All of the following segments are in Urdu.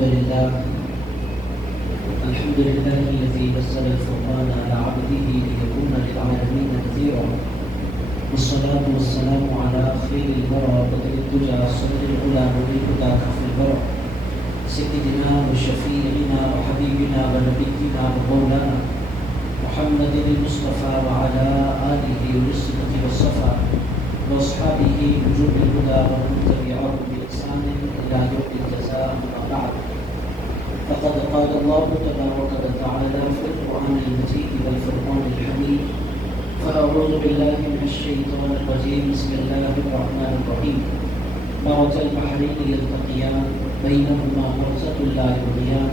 الحمد لله الذي نزل الفرقان على عبده ليكون للعالمين نذيرا، والصلاة والسلام على خير الورى بدر الدجى صدر العلا نور الهدى كف الورى سيدنا وشفيعنا وحبيبنا ونبينا ومولانا محمد المصطفى وعلى آله والصدق والصفا وأصحابه وجوب الهدى ومن تبعهم بإحسان إلى يوم الجزاء. أما بعد، فقد قال الله تبارك وتعالى في القرآن المجيد والفرقان الحميد: فأعوذ بالله من الشيطان الرجيم، بسم الله الرحمن الرحيم. مرج البحرين يلتقيان بينهما برزة لا يبغيان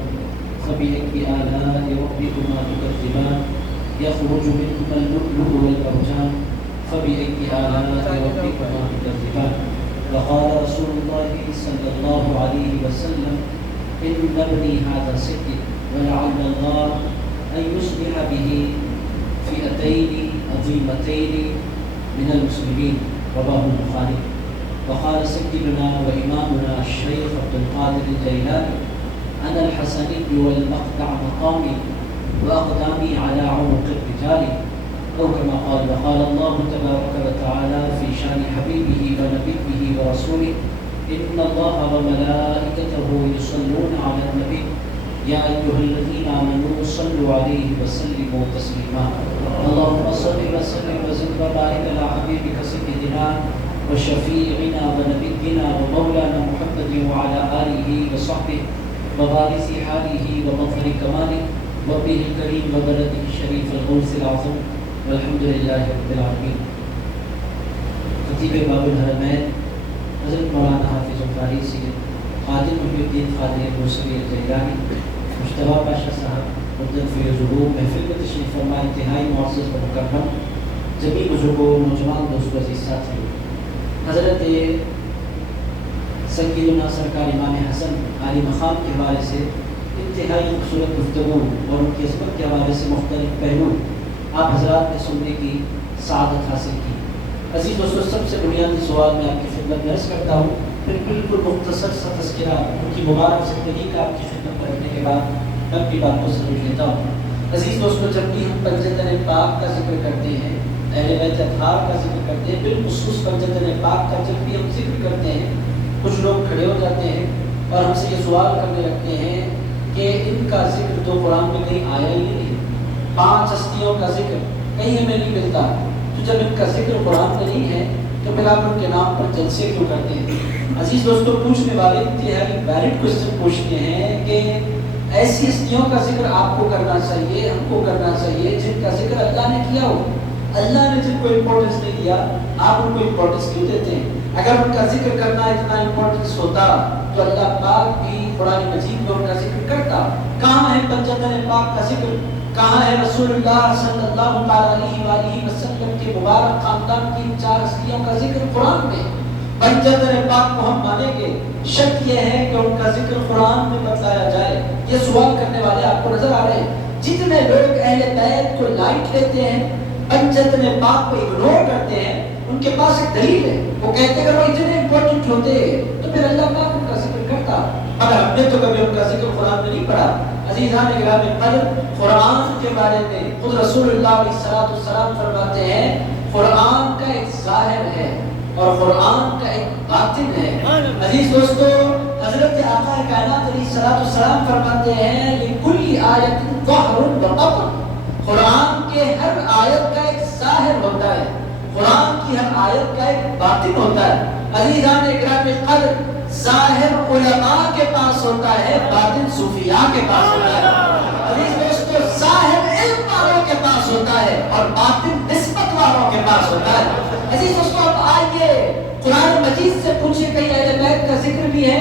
فبأي آلاء ربكما تكذبان يخرج منهما اللؤلؤ والمرجان فبأي آلاء ربكما تكذبان. وقال رسول الله صلى الله عليه وسلم: إن ابني هذا سجد ولعل الله أن يصلح به فئتين عظيمتين من المسلمين. رواه البخاري. وقال سيدنا وإمامنا الشيخ عبد القادر الجيلاني: أنا الحسني والمقطع مقامي وأقدامي على عنق الرجال، أو كما قال. وقال الله تبارك وتعالى في شان حبيبه ونبيه ورسوله: إن الله وملائكته يصلون على النبي يا أيها الذين آمنوا صلوا عليه وسلموا تسليما. اللهم صل وسلم وزد وبارك على حبيبك سيدنا وشفيعنا ونبينا ومولانا محمد وعلى آله وصحبه ووارث حاله ومظهر كماله وابنه الكريم وبلده الشريف الغوث العظيم، والحمد لله رب العالمين. خطیب باب الحرمین حضرت مولانا حافظ القاری سید خادم محی الدین قادری موسوی الجیلانی مجتبی پاشا صاحب مدت فیض الروح محفل میں تشریف فرما. انتہائی معزز و مکرم جمی بزرگوں، نوجوان دوستوں، عزیز ساتھیوں، حضرت سیدنا سرکار امام حسن عالی مقام کے حوالے سے انتہائی خوبصورت گفتگو اور ان کی عظمت کے حوالے سے مختلف پہلو آپ حضرات نے سننے کی سعادت حاصل کی. عزیز دوستوں، سب سے بنیادی سوال میں آپ کی خدمت میں عرض کرتا ہوں، پھر بالکل مختصر سا تذکرہ ان کی مبارک زندگی کا آپ کی خدمت میں رکھنے کے بعد میں اپنی بات کو سمجھ لیتا ہوں. عزیز دوستوں، جب بھی ہم پنجتن پاک کا ذکر کرتے ہیں، اہل بیت اطہار کا ذکر کرتے ہیں، بالخصوص پنجتن پاک کا جب بھی ہم ذکر کرتے ہیں، کچھ لوگ کھڑے ہو جاتے ہیں اور ہم سے یہ سوال کرنے لگتے ہیں کہ ان کا ذکر تو قرآن میں کہیں آیا ہی نہیں، 5 ہستیوں کا ذکر کہیں ہمیں نہیں ملتا، تو جب ان کا ذکر قرآن میں نہیں ہے تو پھر آپ ان کے نام پر جلسے کیوں کرتے ہیں؟ عزیز دوستوں، پوچھنے والے انتہائی ویلڈ کوشچن پوچھتے ہیں کہ ایسی ہستیوں کا ذکر آپ کو کرنا چاہیے، ہم کو کرنا چاہیے جن کا ذکر اللہ نے کیا ہو. اللہ نے جن کو امپورٹنس نہیں دیا، آپ ان کو امپورٹنس کیوں دیتے ہیں؟ اگر ان کا ذکر کرنا اتنا امپورٹنس ہوتا تو اللہ پاک بھی قرآن مجید میں ان کا ذکر کرتا. کہاں ہے پنجتن پاک کا ذکر؟ کہاں ہے رسول اللہ صلی اللہ علیہ وآلہ وسلم کے مبارک خاندان کی 4 ہستیوں کا ذکر قرآن میں؟ پنجتن پاک کو ہم مانیں گے، شرط یہ ہے کہ ان کا ذکر قرآن میں بتلایا جائے. یہ سوال کرنے والے آپ کو نظر آ رہے ہیں. جتنے لوگ اہل بیت کو لائٹ لیتے ہیں، پنجتن پاک کو اگنور کرتے ہیں، ان کے پاس ایک دلیل ہے. وہ کہتے ہیں اگر وہ اتنے امپورٹنٹ ہوتے تو پھر اللہ پاک ان کا ذکر کرتا. مگر ہم نے تو کبھی ان کا ذکر قرآن میں نہیں پڑھا. عزیزان گرامی قدر، قرآن کے بارے میں خود رسول اللہ علیہ السلام فرماتے ہیں قرآن کا ایک ظاہر ہے اور قرآن کا ایک باطن ہے. عزیز دوستو، حضرت آقا کائنات علیہ السلام فرماتے ہیں لِكُلِّ آیَةٍ ظَهْرٌ وَبَاطِنٌ. قرآن کے ہر آیت کا ایک ظاہر ہوتا ہے، قرآن کی ہر آیت کا ایک باطن ہوتا ہے. عزیزان اکرام قدر، ظاہر علماء کے پاس ہوتا ہے، باطن صوفیاء کے پاس ہوتا ہے. عزیز دوستو، ظاہر علم والوں کے پاس ہوتا ہے اور باطن نسبت والوں کے پاس ہوتا ہے. عزیز دوستو، اب آئیے قرآن مجید سے پوچھیں کہیں اہل بیت کا ذکر بھی ہے؟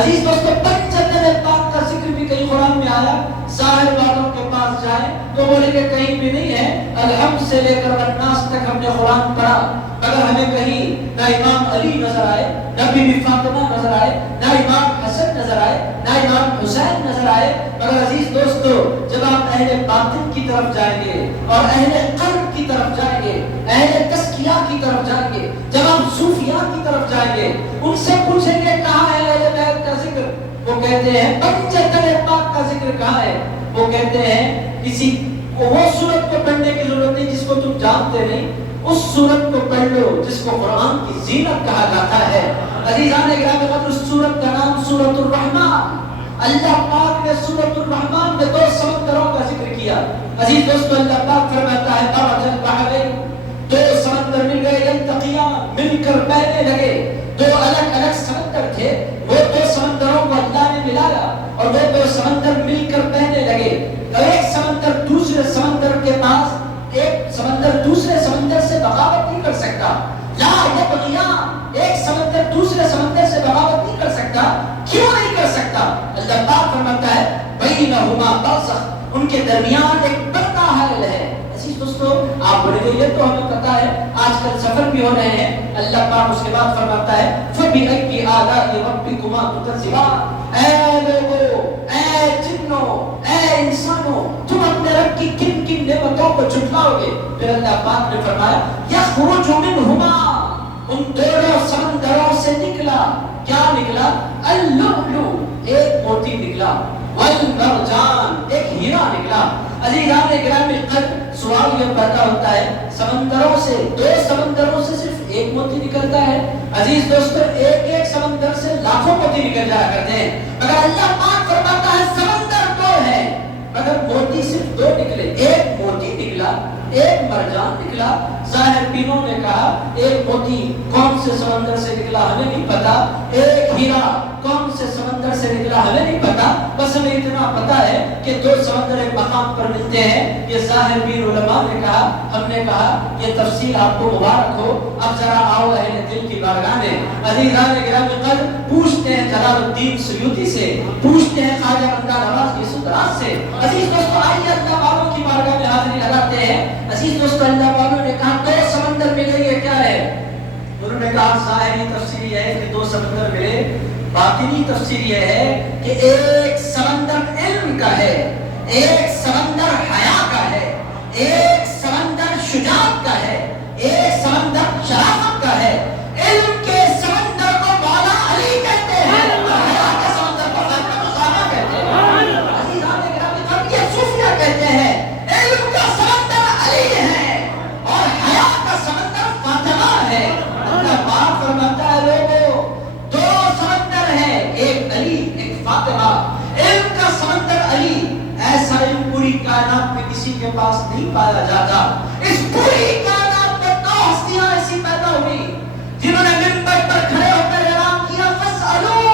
عزیز دوستو، پنجتن پاک کا ذکر بھی کہیں قرآن میں آیا؟ ظاہر والوں کے پاس جائیں تو بولے کہ کہیں بھی نہیں ہے. الحمد سے لے کر الناس تک ہم نے قرآن پڑھا، مگر ہمیں کہیں نہ امام علی نظر آئے، نہ بی بی فاطمہ نظر آئے، نہ امام حسن نظر آئے، نہ امام حسین نظر آئے. مگر عزیز دوستو، جب آپ اہل باطن کی طرف جائیں گے اور اہل قلب کی طرف جائیں گے، اہل تزکیہ کی طرف جائیں گے، جب آپ صوفیاء کی طرف جائیں گے، ان سے پوچھیں گے کہاں ہے اہل بیت کا ذکر، وہ کہتے کہتے ہیں پنجتن پاک کا ذکر کہاں ہے؟ وہ کہتے ہیں کسی وہ سورت کو پڑھنے کی ضرورت نہیں جس کو تم جانتے نہیں، اس سورت کو پڑھ لو جس کو قرآن کی زینت کہا جاتا ہے۔ عزیزان گرامی قدر، اس سورت کا نام سورۃ الرحمن۔ اللہ پاک نے سورۃ الرحمن میں 2 سمندروں کا ذکر کیا۔ عزیز دوستو، اللہ پاک فرماتا ہے مرج البحرین، 2 سمندر مل گئے، یلتقیان، مل کر بہنے لگے۔ 2 الگ الگ سمندر تھے، وہ 2 سمندروں کو اللہ نے ملایا اور وہ 2 سمندر مل کر بہنے لگے۔ ایک سمندر دوسرے سمندر کے پاس، ایک سمندر دوسرے سمندر سے بغاوت نہیں کر سکتا، لا یبغیان، ایک سمندر دوسرے سمندر سے بغاوت نہیں کر سکتا۔ کیوں نہیں کر سکتا؟ اللہ پاک فرماتا ہے بینہما برزخ، ان کے درمیان ایک پردہ حائل ہے۔ عزیز دوستو، آپ بڑے ہوئے تو ہمیں پتا ہے، آج کل سفر بھی ہو رہے ہیں۔ اللہ پاک اس کے بعد فرماتا ہے فَبِأَيِّ آلَاءِ رَبِّكُمَا تُكَذِّبَانِ، اے لوگو، اے جنوں، اے انسانوں، تم اپنے رب کی کن کن نعمتوں کو جھٹلاؤ گے؟ پھر اللہ پاک نے فرمایا یخرج منہما، ان دونوں سمندروں سے نکلا، کیا نکلا؟ اللؤلؤ، ایک موتی نکلا، والمرجان، ایک ہیرا نکلا۔ عزیزان گرامی قدر، سوال یہ پیدا ہوتا ہے سمندروں سے، 2 سمندروں سے صرف ایک موتی نکلتا ہے؟ عزیز دوستو، ایک سمندر سے لاکھوں موتی نکل جایا کرتے ہیں، مگر اللہ پاک فرماتا ہے سمندر 2 ہے مگر موتی صرف 2 نکلے۔ ایک موتی نکلا، ایک مرجان نکلا۔ ظاہر بینوں نے کہا ایک موتی کون سے سمندر سے نکلا ہمیں نہیں پتا، ایک ہیرا کون سے سمندر سے نکلا ہمیں نہیں پتا، بس ہمیں اتنا پتا ہے کہ 2 سمندر ایک مقام پر ملتے ہیں۔ یہ ظاہر بین علماء نے کہا، ہم نے کہا یہ تفصیل آپ کو مبارک ہو، اب ذرا آؤ اہل دل کی بارگاہ میں۔ عزیزان گرامی قدر، پوچھتے ہیں جلال الدین سیوطی سے، پوچھتے ہیں خواجہ بندہ نواز کی سدرات سے۔ عزیز دوستو، آئیے اللہ والوں کی بارگاہ میں حاضری لگاتے ہیں۔ عزیز دوستو، اللہ والوں نے کہا 2 سمندر ملے، یہ کیا ہے؟ انہوں نے کہا ظاہری تفسیر یہ ہے کہ 2 سمندر ملے، باطنی تفسیر یہ ہے کہ ایک سمندر علم کا ہے، ایک سمندر حیا کا ہے، ایک سمندر شجاعت کا ہے، ایک سمندر شرافت کا ہے۔ علم کے سمندر کو مولا علی کہتے ہیں، حیا کے سمندر کو حضرت اسامہ کہتے ہیں۔ عزیزان گرامی قدر، یہ صوفیہ کہتے ہیں علم کا سمندر علی ہے اور حیا کا سمندر فاطمہ ہے۔ اللہ پاک فرماتا ہے لوگوں، 2 سمندر ہیں، ایک علی ایک فاطمہ۔ علم کا سمندر علی، ایسا علم پوری کائنات میں کسی کے پاس نہیں پایا جاتا۔ اس پوری کائنات میں 2 ہستیاں ایسی پیدا ہوئی جنہوں نے منبر پر کھڑے ہو کر اعلان کیا فَاسْأَلُوا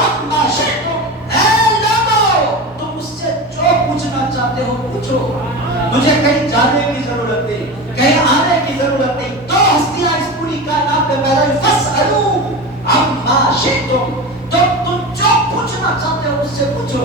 عَمَّا شِئْتُمْ، اے لوگوں تم مجھ سے جو پوچھنا چاہتے ہو پوچھو، مجھے کہیں جانے کی ضرورت نہیں، کہیں آنے کی ضرورت نہیں۔ 2 ہستیاں اس پوری کائنات میں پیدا ہوئی، فَاسْأَلُوا عَمَّا شِئْتُمْ، تم جو پوچھنا چاہتے ہو مجھ سے پوچھو۔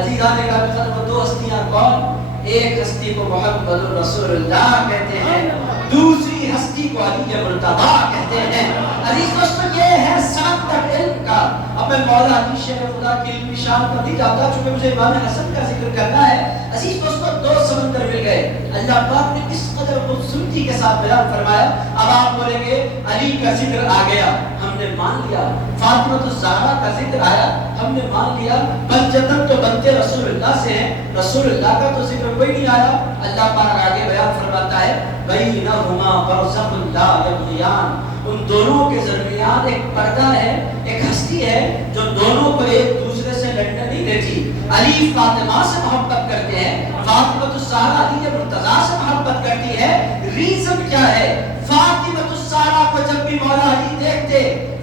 عزیزان گرامی قدر، وہ 2 ہستیاں کون؟ ایک ہستی کو محمد رسول اللہ کہتے ہیں، دوسری ہستی کو علی مرتضیٰ کہتے ہیں۔ عزیز دوستو، یہ ہے سمندر علم کا۔ اب میں مولا علی شیر خدا کی علمی شان پر نہیں جاتا چونکہ مجھے امام حسن کا ذکر کرنا ہے۔ عزیز دوستو، 2 سمندر مل گئے، اللہ پاک نے کس قدر خوبصورتی کے ساتھ بیان فرمایا۔ اب آپ بولیں گے علی کا ذکر آ گیا، ہم نے مان لیا، فاطمہ الزہرا کا ذکر آیا، ہم نے مان لیا، بنجتن تو بنتے رسول اللہ سے ہیں، رسول اللہ کا تو ذکر کوئی نہیں آیا۔ اللہ پاک آگے بیان فرماتا ہے بینہما برزخ لا یبغیان، ان دونوں کے درمیان ایک پردہ ہے، ایک ہستی ہے جو دونوں کو ایک دوسرے سے لڑنے نہیں دیتی۔ علی فاطمہ سے محبت کرتے ہیں، فاطمہ الزہرا علی مرتضیٰ سے محبت کرتی ہے۔ ریزن کیا ہے؟ فاطمہ الزہرا کو جب بھی مولا علی دیکھتے،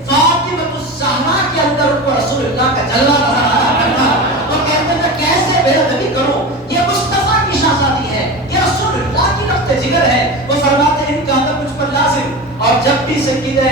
فاطمہ الزہرا کے اندر ان کو رسول اللہ کا جلوہ نظر آیا کرتا، تو کہتے ہیں کیسے بے ادبی کروں، یہ مصطفیٰ کی شہزادی ہے، یہ رسول اللہ کی رفت جگر ہے۔ وہ فرماتے ہیں ان کا ادب مجھ پر لازم۔ اور جب بھی سیدہ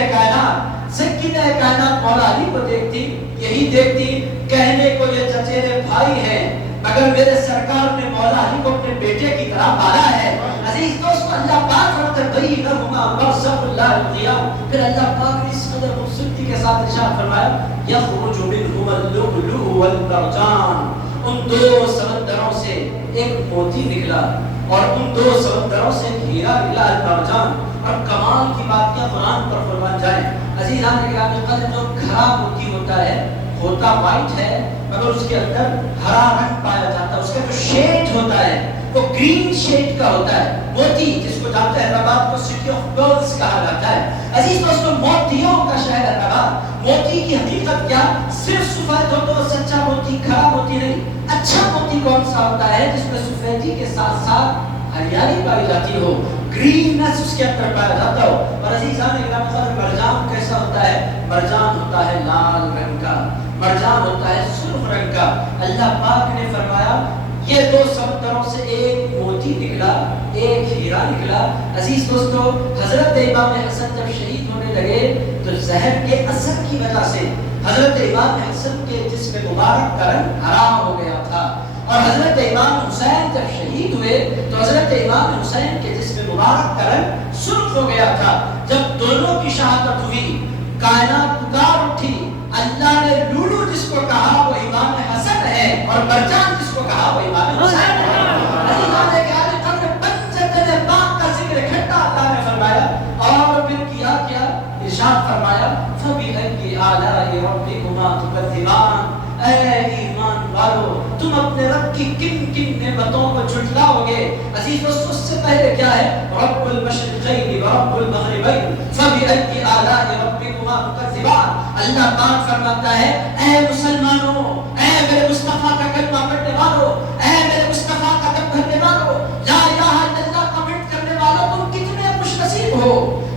کائنات مولا علی کو دیکھتی، یہی دیکھتی، کہنے کو یہ چچیرے بھائی ہیں مگر میرے سرکار نے مولا علی کو اپنے بیٹے کی طرح پالا ہے۔ عزیز دوستو، اللہ پاک فرماتے بینہما برزخ لا یبغیان، پھر اللہ پاک نے اس قدر خوبصورتی کے ساتھ ارشاد فرمایا یخرج منہما اللؤلؤ والمرجان، ان 2 سمندروں سے ایک موتی نکلا اور ان 2 سمندروں سے ہیرا نکلا، المرجان۔ اور کمال کی بات کیا قرآن پر فرمان جائے، عزیزان گرامی قدر، جو کھرا موتی ہوتا ہے ہوتا وائٹ ہے مگر اس کے اندر ہرا رنگ پایا جاتا ہے، اس کا جو شیڈ ہوتا ہے وہ گرین شیڈ کا ہوتا ہے. موتی جس کو جانتے ہیں حیدرآباد کو سٹی آف پرلز کہا جاتا ہے. عزیز دوستو موتیوں کا شہر حیدرآباد. موتی کی حقیقت کیا؟ صرف سفید ہو تو سچا موتی، کھرا موتی نہیں. اچھا موتی کون سا ہوتا ہے؟ جس میں سفیدی کے ساتھ ساتھ ہریالی پائی جاتی ہو، گریننس اس کے اندر پایا جاتا ہو. اور عزیزان اکرام مرجان کیسا ہوتا ہے؟ مرجان ہوتا ہے لال رنگ کا، مرجان ہوتا ہے سرخ رنگ کا. اللہ پاک نے فرمایا یہ دو سمندروں سے ایک موتی نکلا، ایک ہیرا نکلا. عزیز دوستو حضرت امام حسن جب شہید ہونے لگے تو زہر کے اثر کی وجہ سے حضرت امام حسن کے جسم مبارک کا رنگ ہرا ہو گیا تھا. اور حضرت امام حسین جب شہید ہوئے تو حضرت امام حسین کے جسم مبارک کا رنگ سرخ ہو گیا تھا. جب دونوں کی شہادت ہوئی کائنات پکار اٹھی. اللہ نے لولو جس کو کہا وہ امام حسن ہے اور مرجان جس کو کہا وہ امام حسین ہے. عزیزان اکرام قدر پنجتن پاک کا ذکر اکٹھا اللہ نے فرمایا اور پھر کیا کیا ارشاد فرمایا فَبِأَيِّ آلَاءِ رَبِّكُمَا تُكَذِّبَانِ. اے ایمان والو تم اپنے رب کی کن کن نعمتوں کو جھٹلاؤ گے. عزیز دوستو اس سے پہلے کیا ہے؟ رب المشرقین ورب المغربین فبأي آلاء ربکما تکذبان. اللہ پاک فرماتا ہے اے مسلمانوں، اے میرے مصطفیٰ کا کلمہ پڑھنے والوں، اے میرے مصطفیٰ کا دم بھرنے والوں، لا الہ الا اللہ کمنٹ کرنے والوں، تم کتنے خوش نصیب ہو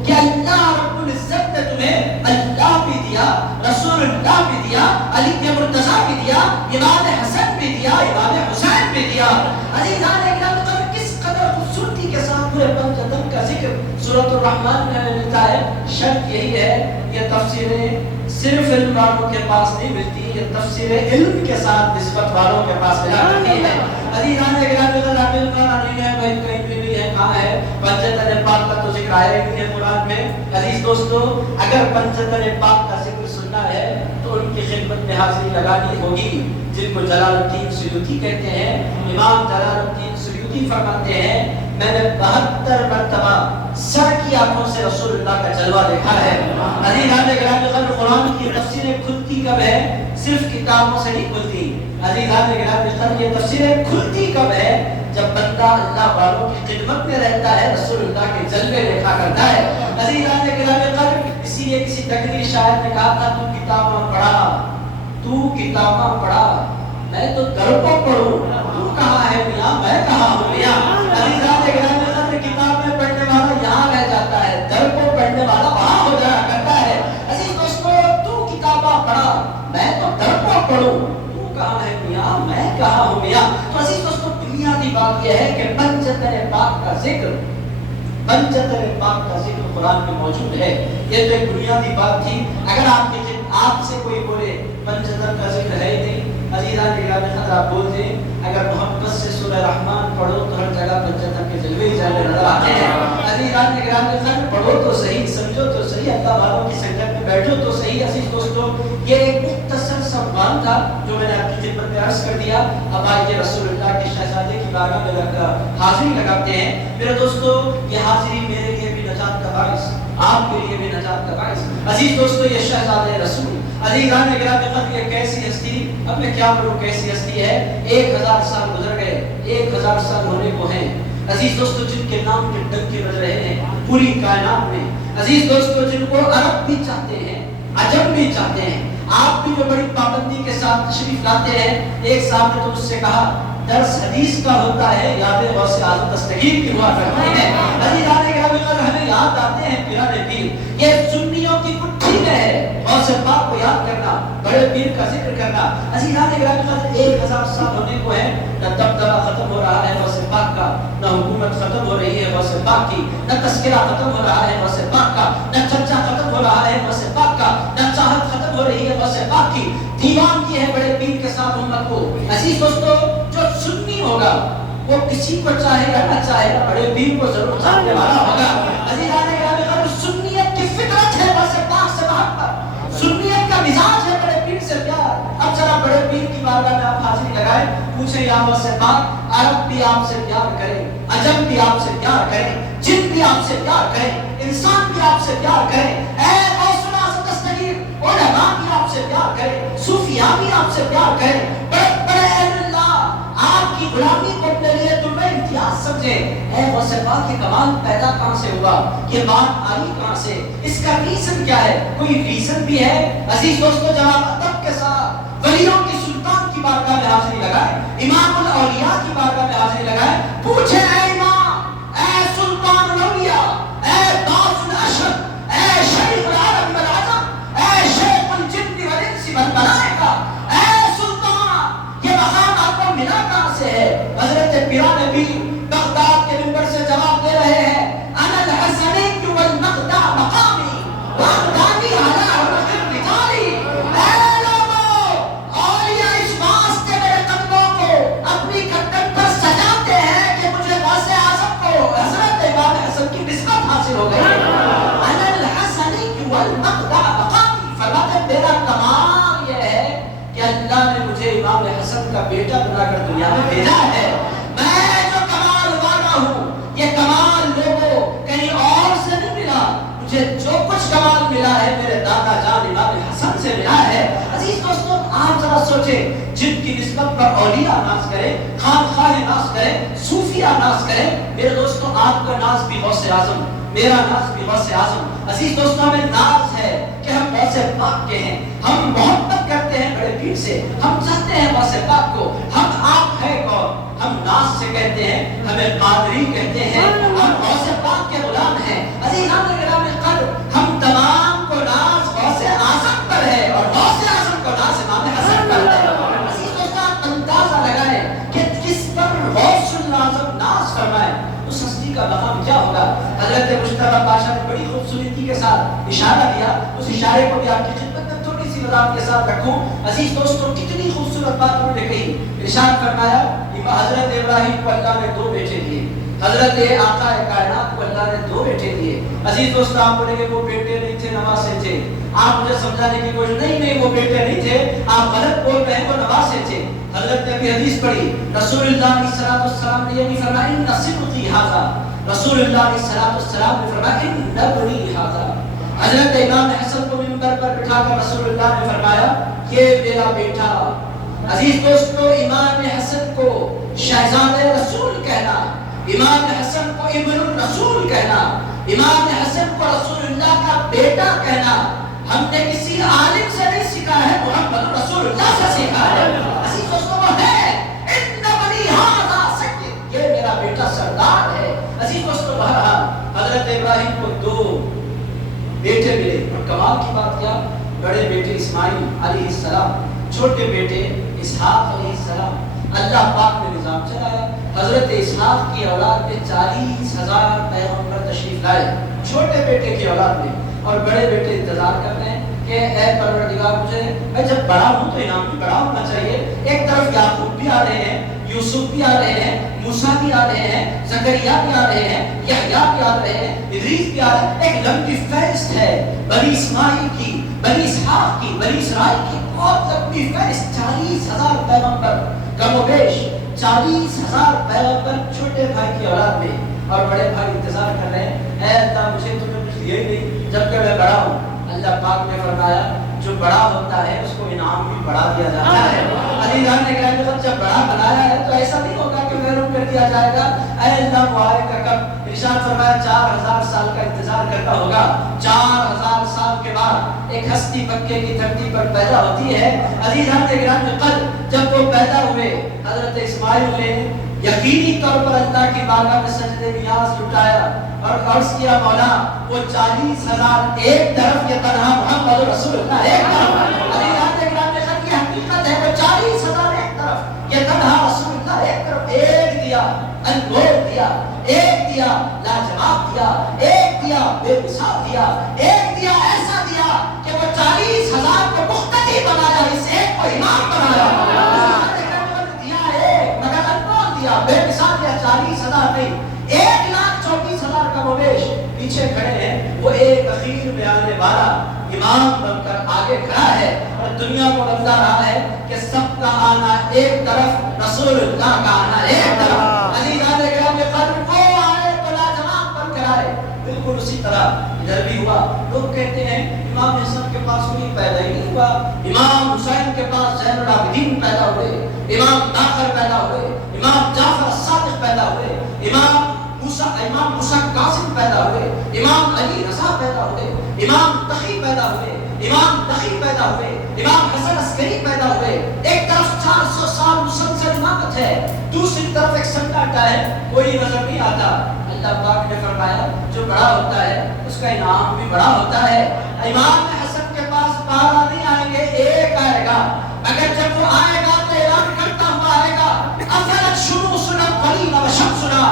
کہ اللہ رب العزت نے تمہیں اللہ بھی دیا، رسول اللہ بھی دیا، علی کے مرتضیٰ بھی دیا، امام حسن بھی دیا، امام حسین بھی دیا. عزیزان اکرام کس قدر خوبصورتی کے ساتھ پورے پنجتن کا ذکر سورۃ الرحمن میں ملتا ہے. شرط یہی ہے یہ تفسیریں صرف علم والوں کے پاس نہیں ملتی، یہ تفسیر علم کے ساتھ نسبت والوں کے پاس ملا کرتی ہے. عزیزان اکرام کہیں بھی نہیں ہے، کہاں ہے؟ پنجتن پاک کا تو ذکر آیا ہی نہیں ہے قرآن میں. عزیز دوستو اگر پنجتن پاک کا ذکر سننا ہے تو ان کی خدمت میں حاضری لگانی ہوگی جن کو جلال الدین سیوطی کہتے ہیں. امام جلال الدین سیوطی فرماتے ہیں میں نے 72 مرتبہ سر کی آنکھوں سے رسول اللہ کا جلوہ دیکھا ہے. عزیزان اکرام قرآن کی تفسیریں کھلتی کب ہے؟ صرف کتابوں سے نہیں کھلتی. عزیزان اکرام یہ تفسیریں کھلتی کب ہے؟ جب بندہ اللہ والوں کی خدمت میں رہتا ہے، رسول اللہ کے جلوے دیکھا کرتا ہے. عزیزان اکرام اسی لیے کسی تقریر شاعر نے کہا تھا تو کتاباں پڑھا، تو کتاباں پڑھا، میں تو در کو پڑھوں، تو کہاں ہے میاں میں کہاں ہوں میاں. عزیزان اکرام کتاب میں پڑھنے والا یہاں رہ جاتا ہے، در کو پڑھنے والا وہاں ہو جایا کرتا ہے. عزیز دوستو تو کتاباں پڑھا، میں تو در کو پڑھوں، تو کہاں ہے میاں میں کہاں ہوں میاں. تو عزیز دوستو بنیادی بات یہ ہے کہ پنجتن پاک کا ذکر، پنجتن پاک کا ذکر قرآن میں موجود ہے. یہ تو ایک بنیادی بات تھی. اگر آپ سے کوئی بولے پنجتن کا ذکر ہے ہی نہیں، عزیزان اکرام خطر آپ بول دیں اگر محبت سے سورہ رحمان پڑھو تو ہر جگہ پنجتن کے جلوے ہی جلوے نظر آتے ہیں. عزیزان اکرام خطر پڑھو تو صحیح، سمجھو تو صحیح، اللہ والوں کی سنگت میں بیٹھو تو صحیح. عزیز دوستو یہ ایک مختصر سا عنوان تھا جو میں نے آپ کی خدمت میں عرض کر دیا. اب آئیے رسول اللہ کے شہزادے کی بارگاہ میں حاضری لگاتے ہیں. میرے دوستو یہ حاضری میرے لیے بھی نجات کا باعث، آپ کے لیے بھی نجات کا باعث. عزیز دوستو یہ شہزادے رسول، عزیزان اکرام قدر یہ کیسی ہستی، اب میں کیا بولوں کیسی ہستی ہے. 1000 سال گزر گئے، 1000 سال ہونے کو ہیں. عزیز دوستو جن کے نام کے ڈنکے بج رہے ہیں پوری کائنات میں، عزیز دوستو جن کو عرب بھی چاہتے ہیں، عجم بھی چاہتے ہیں. آپ بھی جو بڑی پابندی کے ساتھ تشریف لاتے ہیں. ایک صاحب نے تو مجھ سے کہا درس حدیث کا ہوتا ہے، یاد غوث اعظم دستگیر کی ہوا کرتی ہے. عزیزان اکرام ہمیں یاد آتے ہیں پیارے پیر. یہ سنیوں کی کٹھی میں ہے غوث پاک کو یاد کرنا، بڑے پیر کا ذکر کرنا. عزیزان اکرام 1000 سال ہونے کو ہے، نہ دبدبہ ختم ہو رہا ہے غوث پاک کا، نہ حکومت ختم ہو رہی ہے غوث پاک کی، نہ تذکرہ ختم ہو رہا ہے غوث پاک کا، نہ چرچا ختم ہو رہا ہے غوث پاک کا، نہ چاہت ختم ہو رہی ہے غوث پاک کی. دیوان کی ہے بڑے پیر کے ساتھ امت کو. عزیز دوستو جو سنی ہوگا وہ کسی کو چاہے گا نہ چاہے گا بڑے پیر کو ضرور چاہنے والا ہوگا. عزیزان اکرام سنیت کی فطرت ہے غوث پاک سے محبت، سنیت کا مزاج ہے بڑے پیر سے پیار. اب ذرا بڑے پیر کی بارگاہ میں آپ حاضری لگائیں، پوچھیں یا غوث پاک عرب بھی آپ سے پیار کریں، عجم بھی آپ سے پیار کریں، جن بھی آپ سے پیار کریں، انسان بھی آپ سے پیار کریں، اے غوث اعظم دستگیر علماء بھی آپ سے پیار کریں، صوفیاء سے پیار کریں، بڑے بڑے اہل اللہ آپ کی غلامی کو اپنے لیے تمہیں امتیاز سمجھیں۔ اے غوث پاک، یہ کمال پیدا کہاں سے ہوا؟ یہ بات آئی کہاں سے؟ اس کا ریزن کیا ہے؟ کوئی ریزن بھی ہے؟ عزیز دوستو، جب آپ ادب کے ساتھ ولیوں کی سلطان کی بارگاہ میں حاضری لگائیں، امام الاولیاء کی بارگاہ میں حاضری لگائیں، پوچھیں اے امام، اے سلطان الاولیاء، اے باز الاشد، اے شیخ العالم والعظم، اے شیخ الجن والانس والملائکہ، اے سلطان، یہ مقام آپ کو ملا کہاں سے ہے؟ حضرت پیران پیر بغداد کے منبر سے جواب دے رہے ہیں، انا الحسنی والمقدع مقامی واقدامی علی عرق الرجال۔ اے لوگوں، اولیاء اس واسطے میرے قدموں کو اپنی گردن پر سجاتے ہیں کہ مجھے غوث اعظم کو حضرت امام حسن کی نسبت حاصل ہو گئی۔ انا الحسنی والمقدع مقامی، فرماتے میرا کمال یہ ہے کہ اللہ نے مجھے امام حسن کا بیٹا بنا کر دنیا میں بھیجا ہے۔ میں جو کمال والا ہوں، یہ کمال لوگوں کہیں اور سے نہیں ملا، مجھے جو کچھ کمال ملا ہے میرے دادا جان امام حسن سے ملا ہے۔ عزیز دوستو، آپ ذرا سوچیں، جن کی نسبت پر اولیاء ناز کرے، خانخواہ ناز کرے، صوفیہ ناز کرے، میرے دوستو آپ کا ناز بھی غوث اعظم، میرا ناز بھی غوث اعظم۔ عزیز دوستو، ہمیں ناز ہے کہ ہم غوث پاک کے ہیں، ہم محبت کرتے ہیں بڑے پیر سے، ہم چاہتے ہیں غوث پاک کو۔ ہم آپ ہے کون؟ ہم ناز سے کہتے ہیں، ہمیں قادری کہتے ہیں، ہم غوث پاک کے غلام ہیں۔ عزیزان گرام قدر، ہم تمام کو ناز غوث اعظم پر ہے اور غوث اعظم کو ناز امام حسن پر ہے۔ عزیز دوستو، آپ اندازہ لگائیں کہ جس پر غوث الاعظم ناز فرمائے اس ہستی کا مقام کیا ہوگا۔ حضرت مجتبی پاشا نے بڑی خوبصورتی کے ساتھ اشارہ دیا، اس اشارے کو بھی آپ کی خدمت میں تھوڑی سی وضاحت کے ساتھ رکھوں۔ عزیز دوستو، کتنی خوبصورت بات انہوں نے کہی، ارشاد فرمایا، حضرت ابراہیم کو اللہ نے 2 بیٹے دیے، حضرت آقا کائنات کو اللہ نے 2 بیٹے دیے۔ عزیز دوستو، آپ بولیں گے وہ بیٹے نہیں تھے، نواسے تھے۔ آپ مجھے سمجھانے کی کوشش نہیں، وہ بیٹے نہیں تھے، آپ غلط بول رہے ہیں، وہ نواسے تھے۔ حضرت نے ابھی حدیث پڑھی، رسول اللہ صلی اللہ علیہ وسلم نے یہ فرمایا، ان صبتی ھذا، رسول اللہ صلی اللہ علیہ وسلم نے فرمایا، ان بنی ھذا۔ حضرت امام حسن کو منبر پر بٹھا کر رسول اللہ نے فرمایا، یہ میرا بیٹا۔ عزیز دوستو، امام حسن کو شہزاد رسول کہنا، امام حسن کو ابن الرسول کہنا، امام حسن کو رسول اللہ کا بیٹا کہنا ہم نے کسی عالم سے نہیں سیکھا ہے، محمد رسول اللہ سے سیکھا ہے۔ عزیز دوستو، وہ ہے ان بنی ھذا سید، یہ میرا بیٹا سردار ہے۔ عزیز دوستو، بہرحال حضرت ابراہیم کو 2 بیٹے ملے، اور کمال کی بات کیا، بڑے بیٹے اسماعیل علیہ السلام، چھوٹے بیٹے اسحاق علیہ السلام۔ اللہ پاک نے نظام چلایا، حضرت اسحاق کی اولاد میں 40,000 پیغمبر تشریف لائے، چھوٹے بیٹے کی اولاد میں، اور بڑے بیٹے انتظار کر رہے ہیں کہ اے پروردگار، مجھے میں جب بڑا ہوں تو انعام بھی بڑا ہونا چاہیے۔ ایک طرف یعقوب بھی آ رہے ہیں، یوسف بھی آ رہے ہیں، موسیٰ بھی آ رہے ہیں، زکریا بھی آ رہے ہیں، یحییٰ بھی آ رہے ہیں، ادریس بھی آ رہے ہیں۔ ایک لمبی فہرست ہے بنی اسماعیل کی، بنی اسحاق کی، بنی اسرائیل کی، بہت لمبی فہرست۔ 40,000 پیغمبر، کم و بیش 40,000 پیغمبر چھوٹے بھائی کی اولاد میں، اور بڑے بھائی انتظار کر رہے ہیں، اے اللہ مجھے تم نے کچھ دیا ہی نہیں جب کہ میں بڑا ہوں۔ اللہ پاک نے فرمایا، جو بڑا ہوتا ہے اس کو انعام بھی بڑھا دیا جاتا ہے۔ عزیزان نے کہا کہ جب بڑا بنایا ہے تو ایسا نہیں ہوگا کہ محروم کر دیا جائے گا۔ اے اللہ وہ آئے گا کب؟ ارشاد فرمایا 4000 سال کا انتظار کرتا ہوگا۔ 4000 سال کے بعد ایک ہستی مکے کی دھرتی پر پیدا ہوتی ہے۔ عزیزان نے گرامی قدر، جب وہ پیدا ہوئے، حضرت اسماعیل نے یقینی طور پر اللہ کی بارگاہ میں سجدے نیاز لٹایا اور عرض کیا، مولا وہ 40,000 ایک طرف، یہ تنہا محمد رسول اللہ ایک طرف۔ عزیزان نے گرامی قدر، یہ حقیقت ہے، وہ 40,000 ایک طرف، یہ تنہا رسول اللہ ایک طرف۔ ایک دیا انمول دیا، ایک دیا لاجواب دیا، ایک دیا بے مثال دیا، ایک دیا ایسا دیا کہ وہ 40,000 کو مقتدی بنایا، اس ایک کو امام بنایا۔ بے مثال دیا، 40,000 نہیں، 1,34,000 کا مویش پیچھے کھڑے ہیں۔ وہ ایک اخیر میں آنے والا امام بن کر آگے کھڑا ہے، اور دنیا کو بتا رہا ہے کہ سب کا آنا ایک طرف، رسول اللہ کا آنا ایک طرف۔ عزیزان گرامی قدر، وہ آئے تو لاجواب بن کر آئے۔ بالکل اسی طرح ادھر بھی ہوا۔ لوگ کہتے ہیں امام حسن کے پاس کوئی پیدا ہی نہیں ہوا. امام حسین کے پاس زین العابدین پیدا ہوئے, امام باقر پیدا ہوئے, امام جعفر الصادق پیدا ہوئے, امام موسیٰ کاظم پیدا ہوئے, امام علی رضا پیدا ہوئے, امام تقی پیدا ہوئے, امام تقی پیدا ہوئے, امام حسن عسکری پیدا ہوئے. ایک طرف 400 سال مسلسل امامت ہے, دوسری طرف ایک سناٹا ہے, کوئی نظر نہیں آتا. اللہ پاک نے فرمایا جو بڑا ہوتا ہے اس کا انعام بھی بڑا ہوتا ہے. امام حسن کے پاس 12 نہیں آئیں گے, ایک آئے گا, مگر جب وہ آئے گا تو اعلان کرتا ہوا آئے گا, افلت شموسنا قلیلا وشمسنا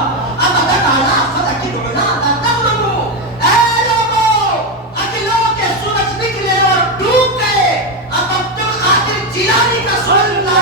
ابدا علی فلک العلا لا تغربوا. اے لوگوں, اگلوں کے سورج نکلے اور ڈوب گئے, اب عبد القادر جیلانی کا سورج نہ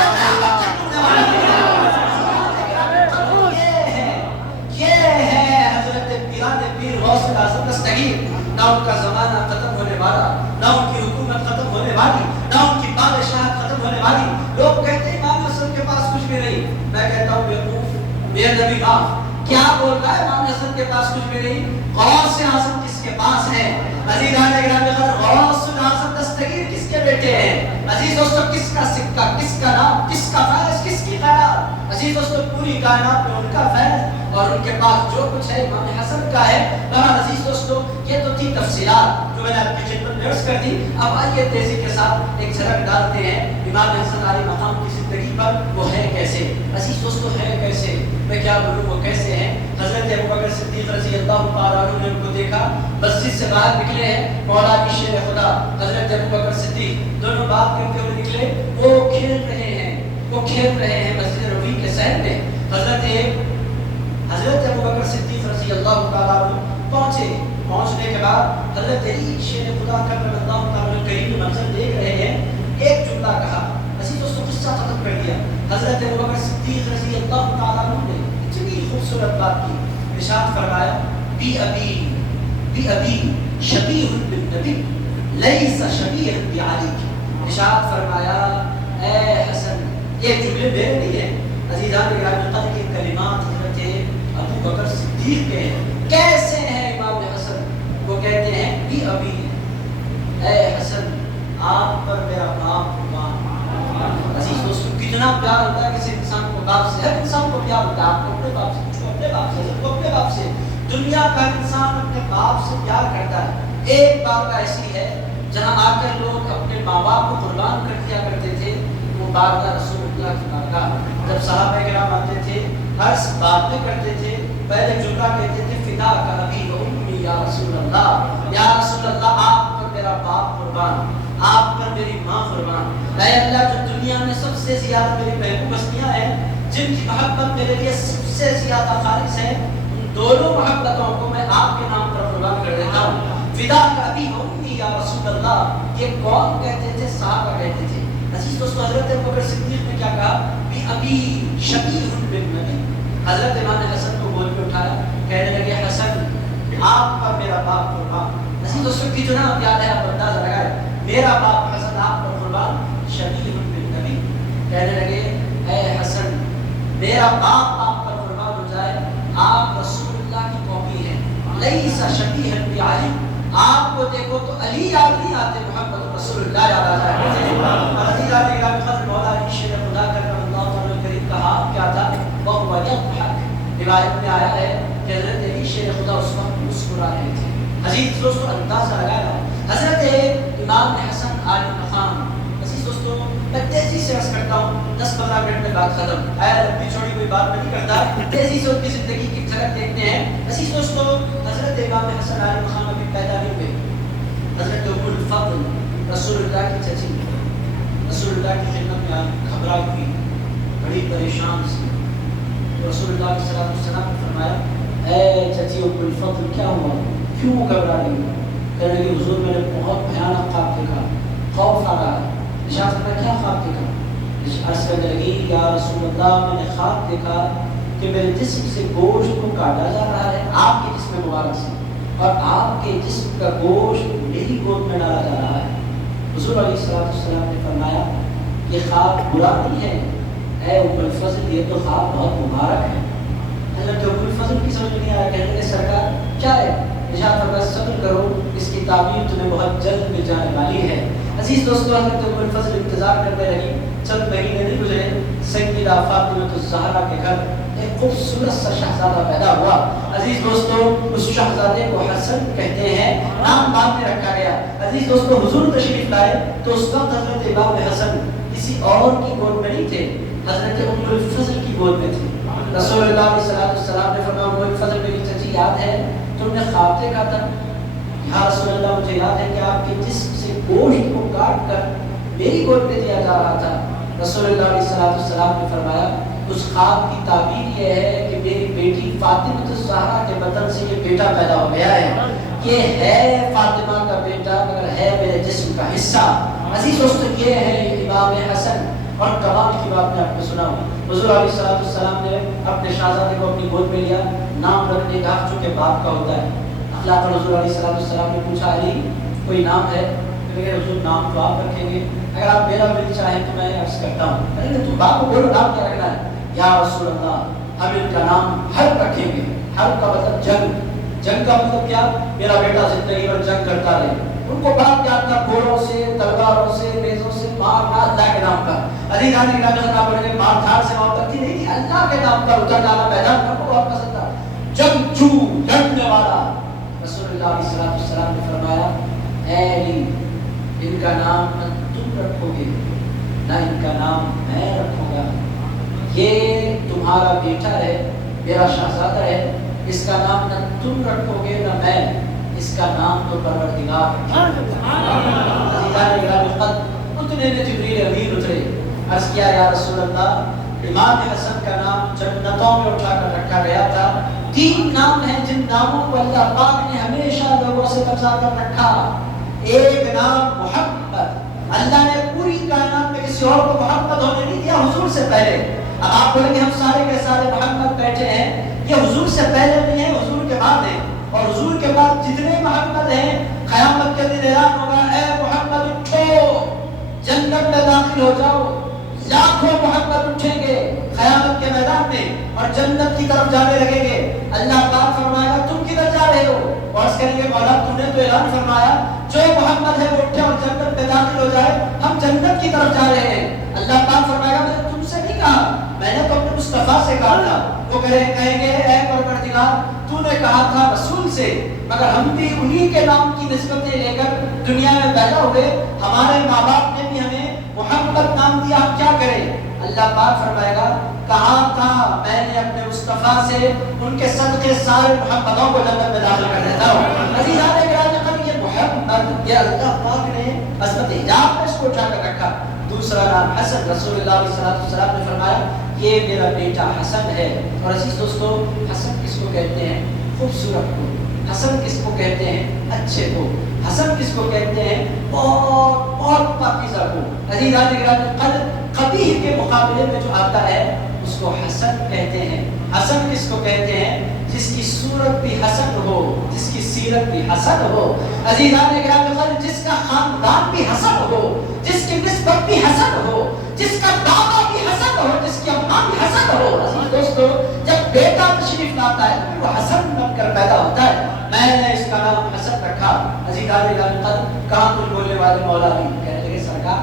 غوث اعظم دستگیر, نہ ان کا زمانہ ختم ہونے والا, نہ ان کی حکومت ختم ہونے والی, نہ ان کی بادشاہت ختم ہونے والی. لوگ کہتے ہیں امام حسن کے پاس کچھ بھی نہیں. میں کہتا ہوں بیوقوف, میرے نبی معاف, کیا بول رہا ہے امام حسن کے پاس کچھ بھی نہیں؟ غوث اعظم کس کے پاس ہے؟ عزیزان گرامی قدر, غوث اعظم دستگیر کس کے بیٹے ہیں؟ عزیز دوستو, کس کا سکہ, کس کا نام, کس کا فیض, کس کی خیرات؟ عزیز دوستو, پوری کائنات میں ان کا فیض اور ان کے پاس جو کچھ ہے امام حسن کا ہے. بہرحال عزیز دوستو, یہ تو تھی تفصیلات جو میں نے آپ کی خدمت میں عرض کر دی. اب آئیے تیزی کے ساتھ ایک جھلک ڈالتے ہیں امام حسن علیہ مقام کی زندگی پر. وہ ہے کیسے؟ عزیز دوستو, ہے کیسے؟ میں کیا بولوں وہ کیسے ہیں. حضرت ابوبکر صدیق رضی اللہ تعالیٰ عنہ نے ان کو دیکھا, مسجد سے باہر نکلے ہیں, مولا کی شیر خدا حضرت ابوبکر صدیق دونوں بات کرتے ہوئے نکلے. وہ کھیل رہے ہیں مسجد ربیع کے صحن میں. حضرت ابوبکر صدیق رضی اللہ تعالیٰ عنہ پہنچنے کے بعد حضرت علی شیر خدا کرم اللہ تعالیٰ کریم منظر دیکھ رہے ہیں. ایک جملہ کہا, اسی تو قصہ ختم کر دیا. حضرت ابوبکر صدیق رضی اللہ تعالیٰ عنہ نے اتنی خوبصورت بات کی, ارشاد فرمایا, بی ابی شبیہ بالنبی لیس شبیہ بعلی. ارشاد فرمایا, اے حسن, یہ جملے میرے نہیں ہیں. عزیزان گرامی قدر, کے کلمات حضرت ابوبکر صدیق کے ہیں. کیسے ہیں امام حسن؟ وہ کہتے ہیں, بی ابی, اے حسن, آپ پر میرا باپ قربان. عزیز دوستو, کتنا پیار ہوتا ہے کسی انسان کو باپ سے. ہر انسان کو پیار ہوتا ہے, آپ کو اپنے باپ سے, مجھ کو اپنے باپ سے, حضرت کو اپنے باپ سے. دنیا کا انسان اپنے باپ سے پیار کرتا ہے. ایک بات ایسی ہے جہاں آ کر لوگ اپنے ماں باپ کو قربان کر دیا کرتے تھے, وہ بارگاہ رسول اللہ کی بارگاہ. جب صحابہ کرام آتے تھے, ہر بات میں کرتے تھے, پہلے جملہ کہتے تھے, فدا کا ابی و امی یا رسول اللہ, یا رسول اللہ, آپ پر میرا باپ قربان, آپ پر میری ماں قربان. اے اللہ, جو دنیا میں سب سے زیادہ میری محبوب ہستیاں ہیں, جن کی محبت میرے لیے سب سے زیادہ خالص ہے, ان دونوں محبتوں کو میں آپ کے نام پر قربان کر دیتا ہوں. فدا کا ابی و امی یا رسول اللہ, یہ کون کہتے تھے؟ صحابہ کہتے تھے. عزیز دوستو, حضرت ابوبکر صدیق نے کیا کہا, بی ابی شبیہ بالنبی. حضرت امام حسن کو گود میں اٹھایا, کہنے لگے, حسن, آپ پر میرا باپ قربان. عزیز دوستو, کتنا پیار ہے, آپ اندازہ لگائیں, میرا باپ حسن آپ پر قربان, شبیہ بالنبی. کہنے لگے, اے حسن, میرا باپ آپ پر قربان ہو جائے, آپ رسول اللہ کی کاپی ہیں, لیس شبیہ بعلی. آپ کو دیکھو تو علی یاد نہیں آتے, محمد رسول اللہ یاد آ جائے. عزیزان گرامی قدر, مولا کی شیر خدا کرم اللہ تعالیٰ کریم کا حال کیا تھا, وَهُوَ يَضْحَكُ. روایت میں آیا ہے کہ حضرت علی شیر خدا اس وقت مسکرا رہے تھے. عزیز دوستو, اندازہ لگایا, حضرت امام حسن علیہ مقام. عزیز دوستو, میں تیزی سے عرض کرتا ہوں, 10-15 منٹ میں بات ختم. اے لمبی چھوڑی کوئی بات میں نہیں کرتا, تیزی سے ان کی زندگی کی جھلک دیکھتے ہیں. عزیز دوستو, حضرت امام حسن علیہ مقام ابھی پیدا نہیں ہوئے. حضرت ام الفضل رسول اللہ کی چچی, رسول اللہ کی خدمت میں آئی, گھبرائی ہوئی, بڑی پریشان سی. رسول اللہ صلی اللہ علیہ وسلم نے فرمایا, اے چچی ام الفضل, کیا ہوا, کیوں گھبرا رہی ہو؟ کہنے لگی, حضور, میں نے بہت بھیانک خواب دیکھا, خوف آ رہا ہے. ارشاد فرمایا, کیا خواب دیکھا؟ عرض کرنے لگی, یا رسول اللہ, میں نے خواب دیکھا کہ میرے جسم سے گوشت کو کاٹا جا رہا ہے آپ کے جسم مبارک سے, اور آپ کے جسم کا گوشت میری گود میں ڈالا جا رہا ہے. حضور علیہ السلام نے فرمایا, یہ خواب برا نہیں ہے اے ام الفضل, یہ تو خواب بہت مبارک ہے. حضرت ام الفضل کی سمجھ نہیں آیا, کہنے لگے, سرکار کیا ہے؟ ارشاد فرمایا صبر کرو، اس کی تعبیر تمہیں بہت جلد مل جانے والی ہے۔ عزیز دوستو، حضرت ام الفضل انتظار کرتے رہی، چند مہینے نہیں گزرے، سیدہ فاطمہ الزہرا کے گھر ایک خوبصورت سا شہزادہ پیدا ہوا۔ عزیز دوستو، اس شہزادے کو حسن کہتے ہیں، نام بعد میں رکھا گیا۔ عزیز دوستو، حضور تشریف لائے تو اس وقت حضرت امام حسن کسی اور کی گود میں نہیں تھے، حضرت ام الفضل کی گود میں تھے۔ رسول اللہ علیہ السلام نے فرمایا ام الفضل میری چچی یاد ہے تم نے خواب دیکھا تھا؟ یا رسول اللہ مجھے یاد ہے کہ آپ کے جسم سے گوشت کو کاٹ کر میری گود میں دیا جا رہا تھا۔ رسول اللہ علیہ السلام نے فرمایا اس خواب کی تعبیر یہ ہے کہ میری بیٹی فاطمہ الزہرا کے بدن سے یہ بیٹا پیدا ہو گیا ہے، یہ ہے فاطمہ کا بیٹا مگر ہے میرے جسم کا حصہ۔ عزیز دوستو، یہ ہے امام حسن۔ اور کمال کی بات میں آپ کو سنا ہوں، حضور علیہ السلام نے اپنے شہزادے کو اپنی گود میں لیا، نام رکھنے کا حق چونکہ باپ کا ہوتا ہے۔ اللہ پر حضور علیہ السلام نے پوچھا علی کوئی نام ہے؟ کہ حضور نام تو آپ رکھیں گے، اگر آپ میرا دل چاہیں تو میں عرض کرتا ہوں۔ ارے تم باپ کو بولو نام کیا رکھنا ہے؟ یا رسول اللہ ہم ان کا نام حرب رکھیں گے۔ حرب کا مطلب جنگ، جنگ کا مطلب کیا؟ میرا بیٹا زندگی بھر جنگ کرتا رہے۔ ان کو بات کیا تھا؟ گھوڑوں سے، تلواروں سے، نیزوں سے مارنا اللہ کے نام کا۔ عزیزان گرامی جناب بڑے مار دھاڑ سے محبت کی نہیں تھی، اللہ کے نام کا اتر ڈالا میدان میں کو آپ پسند تھا، جنگجو لڑنے والا۔ رسول اللہ علیہ السلام نے فرمایا اے علی ان کا نام نہ تم رکھو گے نہ ان کا نام میں رکھوں گا، یہ تمہارا بیٹا ہے، میرا شہزادہ ہے، اس کا نام نہ تم رکھو گے نہ میں، اس کا نام تو پروردگار اتنے نے جبریل امین اترے، عرض کیا یا رسول اللہ امام حسن کا نام جنتوں میں اٹھا کر رکھا گیا تھا، 3 نام ہیں جن ناموں کو اللہ پاک نے ہمیشہ لوگوں سے بچا کر رکھا۔ ایک نام محمد، اللہ نے پوری کائنات میں کسی اور کو محمد ہونے نہیں دیا حضور سے پہلے۔ اب آپ بولیں گے ہم سارے کے سارے محمد بیٹھے ہیں، یہ حضور سے پہلے نہیں ہے، حضور کے بعد ہے، اور حضور کے بعد جتنے محمد ہیں قیامت کے دن اعلان ہوگا اے محمد اٹھو جنت میں داخل ہو جاؤ، لاکھوں محمد اٹھیں گے قیامت کے میدان میں اور جنت کی طرف جانے لگیں گے۔ اللہ پاک فرمائے گا تم کدھر جا رہے ہو؟ اور اس کریں گے مولا تم نے تو اعلان فرمایا جو محمد ہے وہ اٹھے اور جنت میں داخل ہو جائے، ہم جنت کی طرف جا رہے ہیں۔ اللہ پاک فرمائے گا میں نے تم سے نہیں کہا، میں نے تو اپنے مصطفیٰ سے کہا تھا۔ وہ کہیں گے اے پروردگار تو نے کہا تھا رسول سے، مگر ہم بھی انہی کے نام کی نسبتیں لے کر دنیا میں پیدا ہوئے، ہمارے ماں باپ نے بھی ہمیں محمد نام دیا، ہم کیا کریں؟ اللہ پاک فرمائے گا کہا تھا میں نے اپنے مصطفیٰ سے ان کے صدقے سارے محمدوں کو جنت میں داخل کر دیتا ہوں۔ عزیزان اکرام یہ محمد یہ اللہ پاک نے عظمت حجاب میں اس کو اٹھا کر رکھا۔ دوسرا نام حسن، رسول اللہ علیہ السلام نے فرمایا یہ میرا بیٹا حسن ہے۔ اور عزیز دوستو حسن کس کو کہتے ہیں؟ خوبصورت کو۔ حسن کس کو کہتے ہیں؟ اچھے کو۔ حسن کس کو کہتے ہیں؟ بہت پاکیزہ کو۔ عزیزان اکرام قبیح کے مقابلے میں جو آتا ہے اس کو حسن کہتے ہیں۔ حسن کس کو کہتے ہیں؟ جس کی صورت بھی حسن ہو، جس کی سیرت بھی حسن ہو۔ عزیزان اکرام جس کا خاندان بھی حسن ہو، جس کی نسبت بھی حسن ہو، جس کا دادا بھی حسن ہو، جس کی اماں بھی حسن ہو۔ عزیز دوستو جب بیٹا تشریف لاتا ہے تو وہ حسن بن کر پیدا ہوتا ہے۔ میں نے اس کا نام حسن رکھا۔ عزیزان اکرام کہاں کچھ بولنے والے مولا علی کہنے لگے سرکار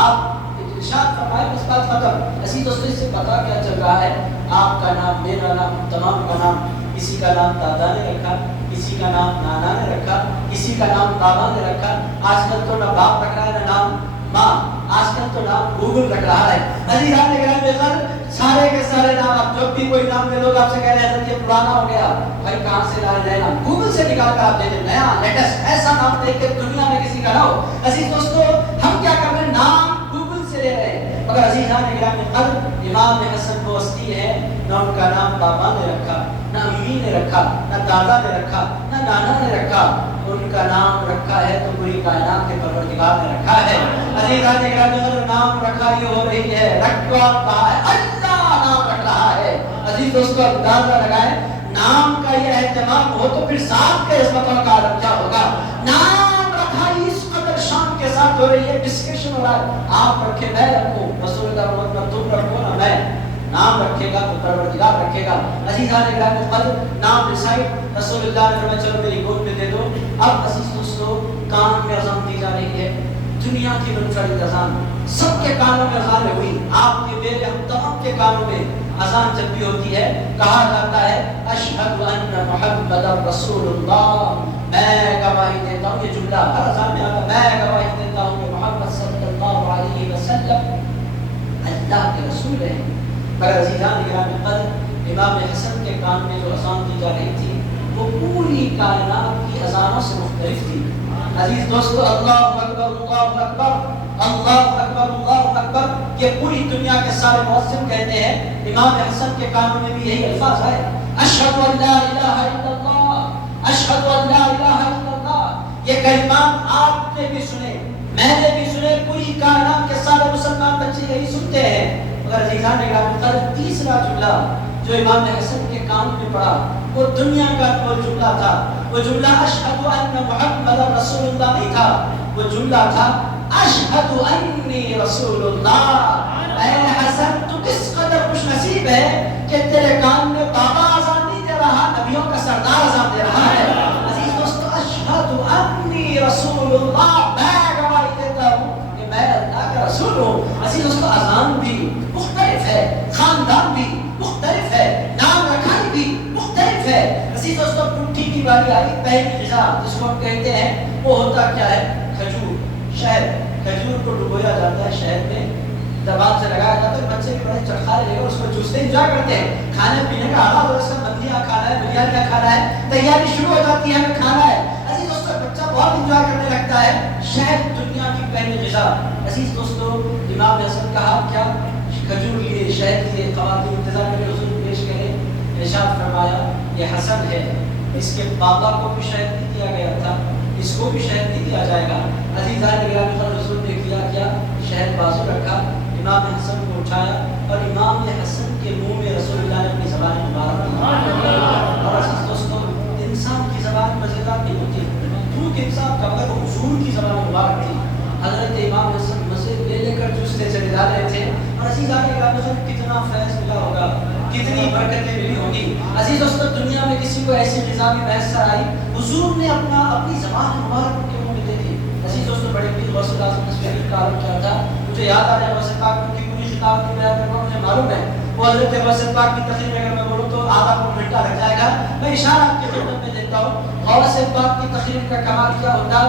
آپ ارشاد فرمائے اس بات ختم۔ عزیز دوستو اس سے پتہ کیا چل رہا ہے؟ آپ کا نام، میرا نام، تمام کا نام، کسی کا نام دادا نے رکھا، کسی کا نام نانا نے رکھا، کسی کا نام بابا نے رکھا۔ آج کل تو نہ باپ رکھ رہا ہے نہ نام ماں، آج کل تو نام گوگل رکھ رہا ہے۔ عزیزان اکرام سارے کے سارے نام آپ جب بھی کوئی نام دے لوگ آپ سے کہہ رہے ہیں یہ پرانا ہو گیا، بھائی کہاں سے لائے نئے نام؟ گوگل سے نکال کر آپ دے دیں نیا لیٹسٹ ایسا نام دیکھ کے دنیا میں کسی کا نہ ہو۔ عزیز دوستو ہم کیا کر رہے ہیں؟ نام گوگل سے لے رہے ہیں، مگر عزیزان اکرام امام حسن کو ہستی ہے، نہ ان کا نام بابا نے رکھا، نہ امی نے رکھا، نہ دادا نے رکھا، نہ نانا نے رکھا، ان کا نام رکھا ہے تو پوری کائنات کے پروردگار نے رکھا ہے۔ عزیزان اکرام نام رکھا یہ ہو رہی ہے، رکھ کہا ہے اللہ نام رکھ رہا ہے۔ عزیز دوستو اندازہ لگائیں نام کا یہ اہتمام ہو تو پھر ذات کے عظمتوں کا عالم کیا ہوگا؟ نام رکھا اس قدر شان کے ساتھ ہو رہی ہے، ڈسکشن ہو رہا ہے آپ رکھے میں رکھوں، رسول اللہ محمد تم رکھو نہ میں۔ نام رکھے گا تو پروردگار رکھے گا. عزیزان گرامی قدر نام ریسائٹ رسول اللہ نے فرمایا چلو میری گود میں دے دو. اب عزیز دوستو کان میں اذان دی جا رہی ہے, دنیا کی منفرد اذان, سب کے کانوں میں اذان ہوئی, آپ کے میرے ہم تمام کے کانوں میں اذان جب بھی ہوتی ہے کہا جاتا ہے اشہد ان محمد رسول اللہ, میں گواہی دیتا ہوں, یہ جملہ ہر اذان میں آتا ہے, میں گواہی دیتا ہوں کہ محمد صلی اللہ علیہ وسلم اللہ کے رسول ہیں. پر عزیزان گرامی قدر امام حسن کے کان میں جو اذان دی جا رہی تھی وہ پوری کائنات کی اذانوں سے مختلف تھی. عزیز دوستو اللہ اکبر اللہ اکبر اللہ اکبر اللہ اکبر یہ پوری دنیا کے سارے مؤذن کہتے ہیں. امام حسن کے کانوں میں بھی یہی الفاظ ہے اشہد ان لا الہ الا اللہ اشہد ان لا الہ الا اللہ. یہ کلمات آپ نے بھی سنے, میں نے بھی سنے, پوری کائنات کے سارے مسلمان بچے یہی سنتے ہیں. مگر عزیزان گرامی قدر تیسرا جملہ جو امام حسن کے کان میں پڑا وہ دنیا کا وہ جملہ تھا. وہ جملہ اشہد ان محمد رسول اللہ نہیں تھا, وہ جملہ تھا اشہد انی رسول اللہ. اے حسن تو کس قدر خوش نصیب ہے کہ تیرے کان میں بابا اذان نہیں دے رہا, نبیوں کا سردار اذان دے رہا ہے. عزیز دوستو اشہد انی رسول اللہ, میں گواہی دیتا ہوں کہ میں اللہ کا رسول ہوں. عزیز دوستو اذان بھی مختلف ہے, خاندان بھی مختلف ہے, نام رکھائی بھی مختلف ہے. عزیز دوستو پٹھی کی باری آئی, پہلی غذا جس کو ہم کہتے ہیں وہ ہوتا کیا ہے کھجور, شہد. کھجور کو ڈبویا جاتا ہے شہد میں, زبان سے لگایا جاتا ہے, بچے بھی بڑے چرخارے لے کر اس کو چوستے انجوائے کرتے ہیں. کھانے پینے کا آغاز ہو, اس کا بندیاں کھانا ہے, بریانیاں کھانا ہے, تیاری شروع ہو جاتی ہے, ہمیں کھانا ہے. عزیز دوستو بچہ بہت انجوائے کرنے لگتا ہے. شہد دنیا کی پہلی غذا. عزیز دوستو امام حسن کا حال کیا, کھجور لیے, شہد لیے, خواتین انتظار کے لیے حضور پیش کرے, ارشاد فرمایا یہ حسن ہے, اس کے بابا کو بھی شہد نہیں دیا گیا تھا, اس کو بھی شہد نہیں دیا جائے گا. عزیزان گرامی قدر حضور نے کیا شہد بازو رکھا, امام حسن کو اٹھایا اور امام حسن کے منہ میں رسول اللہ نے اپنی زبان مبارک دی. اور عزیز دوستو انسان کی زبان مزیدار نہیں ہوتی, کیونکہ انسان کا اگر حضور کی زبان مبارک تھی. حضرت امام حسن مسجد لے کر جوستے چلے جا رہے تھے, اور عزیزان گرامی قدر کتنا فیض ملا ہوگا, کتنی برکتیں ملی ہوگی. عزیز دوستو دنیا میں کسی کو ایسی غذا بھی میسر آئی, حضور نے اپنی زبان مبارک کے منہ میں دے دی. عزیز دوستو بڑے پیر غوث اعظم نصفی کا عالم کیا تھا, مجھے یاد آ رہا ہے غوث پاک کی پوری خطاب کی بیان کرنا مجھے معلوم ہے. وہ حضرت غوث پاک کی تقریر اگر میں بولوں تو آدھا پونا گھنٹہ لگ جائے گا. میں اشارہ آپ کی خدمت میں دیتا ہوں, غوث پاک کی تقریر کا کمال کیا ہوتا,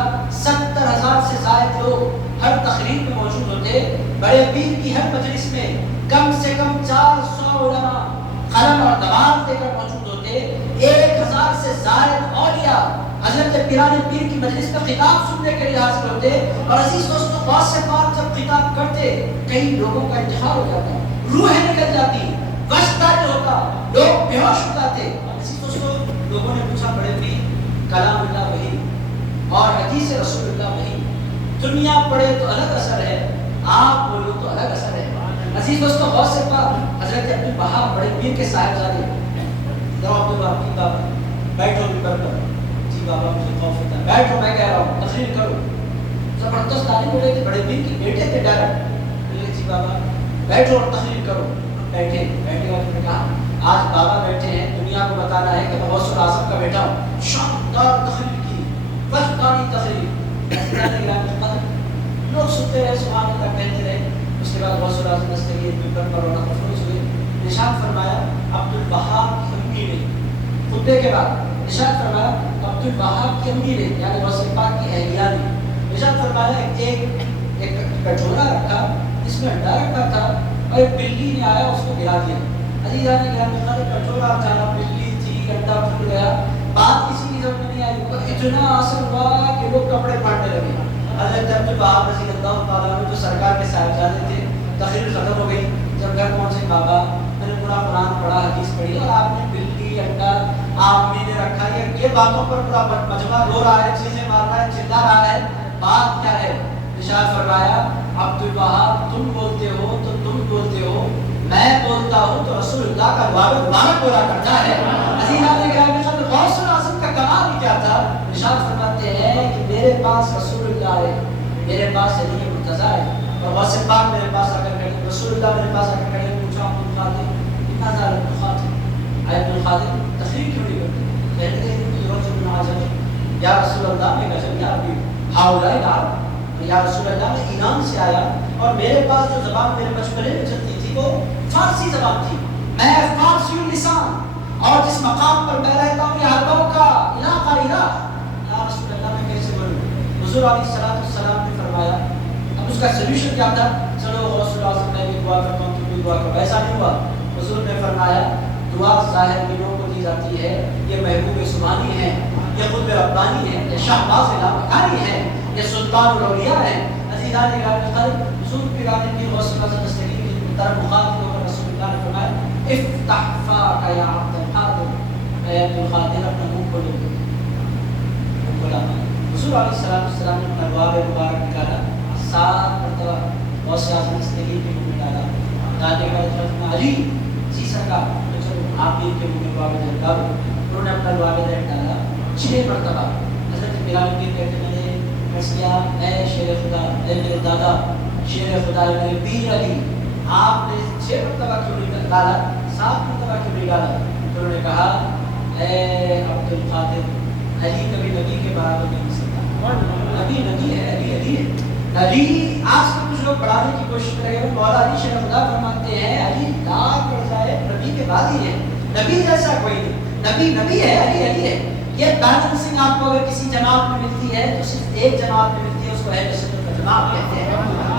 70,000 سے زائد لوگ ہر تقریر میں موجود ہوتے. بڑے پیر کی ہر مجلس میں کم سے کم 400 علماء قلم اور دباغ دے کر موجود ہوتے. 1000 سے زائد اولیاء حضرت پیران پیر کی مجلس کا خطاب سننے کے لیے حاضر ہوتے. اور عزیز دوستو غوث پاک جب خطاب کرتے کئی لوگوں کا انتحار ہو جاتا, روحیں نکل جاتی, وشت طاری ہوتا, لوگ بے ہوش ہو جاتے. عزیز دوستو لوگوں نے پوچھا بڑے پیر کلام اللہ وحی اور حدیث رسول اللہ وحی, دنیا پڑھے تو الگ اثر ہے, آپ بولو تو الگ اثر ہے. عزیز دوستو غوث پاک حضرت عبدالوہاب بڑے پیر کے صاحبزادے, عبدالوہاب کی بابا بیٹھو منبر پر, جی بابا مجھے خوف ہوتا ہے, بیٹھو میں کہہ رہا ہوں تقریر کرو. زبردست تعلیم ہو رہی تھی, بڑے پیر کے بیٹے تھے ڈائریکٹ, بولے جی بابا بیٹھو اور تقریر کرو. بیٹھے والے نے کہا آج بابا بیٹھے ہیں, دنیا کو بتانا ہے کہ میں غوث الاعظم کا بیٹا ہوں. شاندار تقریر کی, وجدانی تقریر. لوگ سنتے رہے, سبحان اللہ کہتے رہے. اس کے بعد غوث الاعظم دستگیر منبر پر رونا مفروض ہوئے. ارشاد فرمایا عبدالوہاب کی امی نے, خطبے کے بعد ارشاد فرمایا عبدالوہاب کی امی نے یعنی غوث پاک کی اہلیہ نے ارشاد فرمایا ایک کٹورا رکھا, اس میں انڈا رکھا تھا اور ایک بلی نے آیا اس کو گرا دیا. عزیزان گرامی قدر کٹورا تھا, بلی تھی, انڈا پھول گیا, بات کسی کی سمجھ نہیں آئی. اتنا اثر ہوا کہ لوگ کپڑے پھاڑنے لگے. حضرت عبدالوہاب رضی اللہ تعالیٰ عنہ جو سرکار کے صاحبزادے تھے, تقریر ختم ہو گئی. جب گھر پہنچے بابا میں نے پورا قرآن پڑھا, حدیث پڑھی, اور آپ نے بلی انڈا آپ نے رکھا, یہ باتوں پر پورا مجمع رو رہا ہے, چیزیں مار رہا ہے, چلا رہا ہے, بات کیا ہے؟ ارشاد فرمایا عبدالوہاب تم بولتے ہو تو تم بولتے ہو, میں بولتا ہوں تو رسول اللہ کا مبارک بولا کرتا ہے. عزیزان گرامی قدر غوث الاعظم کا کمال ہی کیا تھا. ارشاد فرماتے ہیں کہ میرے پاس رسول اللہ ہے, میرے پاس علی مرتضیٰ ہے, اور غوث پاک میرے پاس آ کر کھڑے, رسول اللہ میرے پاس آ کر کھڑے, پوچھا عبدالقادر ماذا لم تخاطب ابن الخاطب تخریج کیوں نہیں کرتے؟ کہتے ہیں کہ رجل عجب یا رسول اللہ میں غضب یا ابھی ہاؤلائی دار یا رسول اللہ میں ایران سے آیا اور میرے پاس جو زبان میرے بچپنے میں چلتی تھی وہ فارسی زبان تھی، میں فارسی اللسان اور جس مقام پر میں رہتا ہوں یہ عربوں کا علاقہ عراق، یا رسول اللہ میں کیسے بولوں؟ حضور علیہ السلام نے فرمایا، اب اس کا سلوشن کیا تھا؟ چلو رسول اللہ میں بھی دعا کرتا ہوں، تم بھی دعا کرو، ایسا نہیں ہوا۔ حضور نے فرمایا دعا ظاہر بینوں کو دی جاتی ہے، یہ محبوب سبحانی ہے، یہ خود ربانی ہے، یہ شہباز لامکانی ہے، یہ سلطان الاولیاء ہے۔ عزیزان گرامی قدر، حضور کی رات کی غوث اللہ دستگیر کی طرف مخاطب ہو کر رسول اللہ نے فرمایا افتح فاک یا عبد القادر، اے عبد القادر اپنا منہ کھولو، کھولا۔ حضور علیہ السلام نے اپنا دعا مبارک نکالا، 7 مرتبہ غوث اعظم دستگیر کے منہ میں ڈالا، ڈالنے کے بعد حضرت علی سیسا کا آپ بھی ان کے منہ میں دعا میں ڈالو، انہوں نے اپنا دعا میں ڈالا 6 مرتبہ۔ حضرت بلال کی کہتے ہیں کیا اے شیر خدا، اے میرے دادا شیر خدا میرے پیر علی، آپ نے 6 مرتبہ کیوں نہیں ڈالا، 7 مرتبہ کیوں نہیں ڈالا؟ تو انہوں نے کہا اے عبد القادر، علی کبھی نبی کے برابر نہیں ہو سکتا، نبی نبی ہے، علی علی ہے۔ علی آج کل کچھ لوگ بڑھانے کی کوشش کریں گے، مولا علی شیر خدا فرماتے ہیں علی لاکھ پڑ جائے نبی کے بعد ہی ہے، نبی جیسا کوئی نہیں، نبی نبی ہے، علی علی ہے۔ یہ بیلنسنگ آپ کو اگر کسی جماعت میں ملتی ہے تو صرف ایک جماعت میں ملتی ہے، اس کو اہل سنت کا جماعت کہتے ہیں۔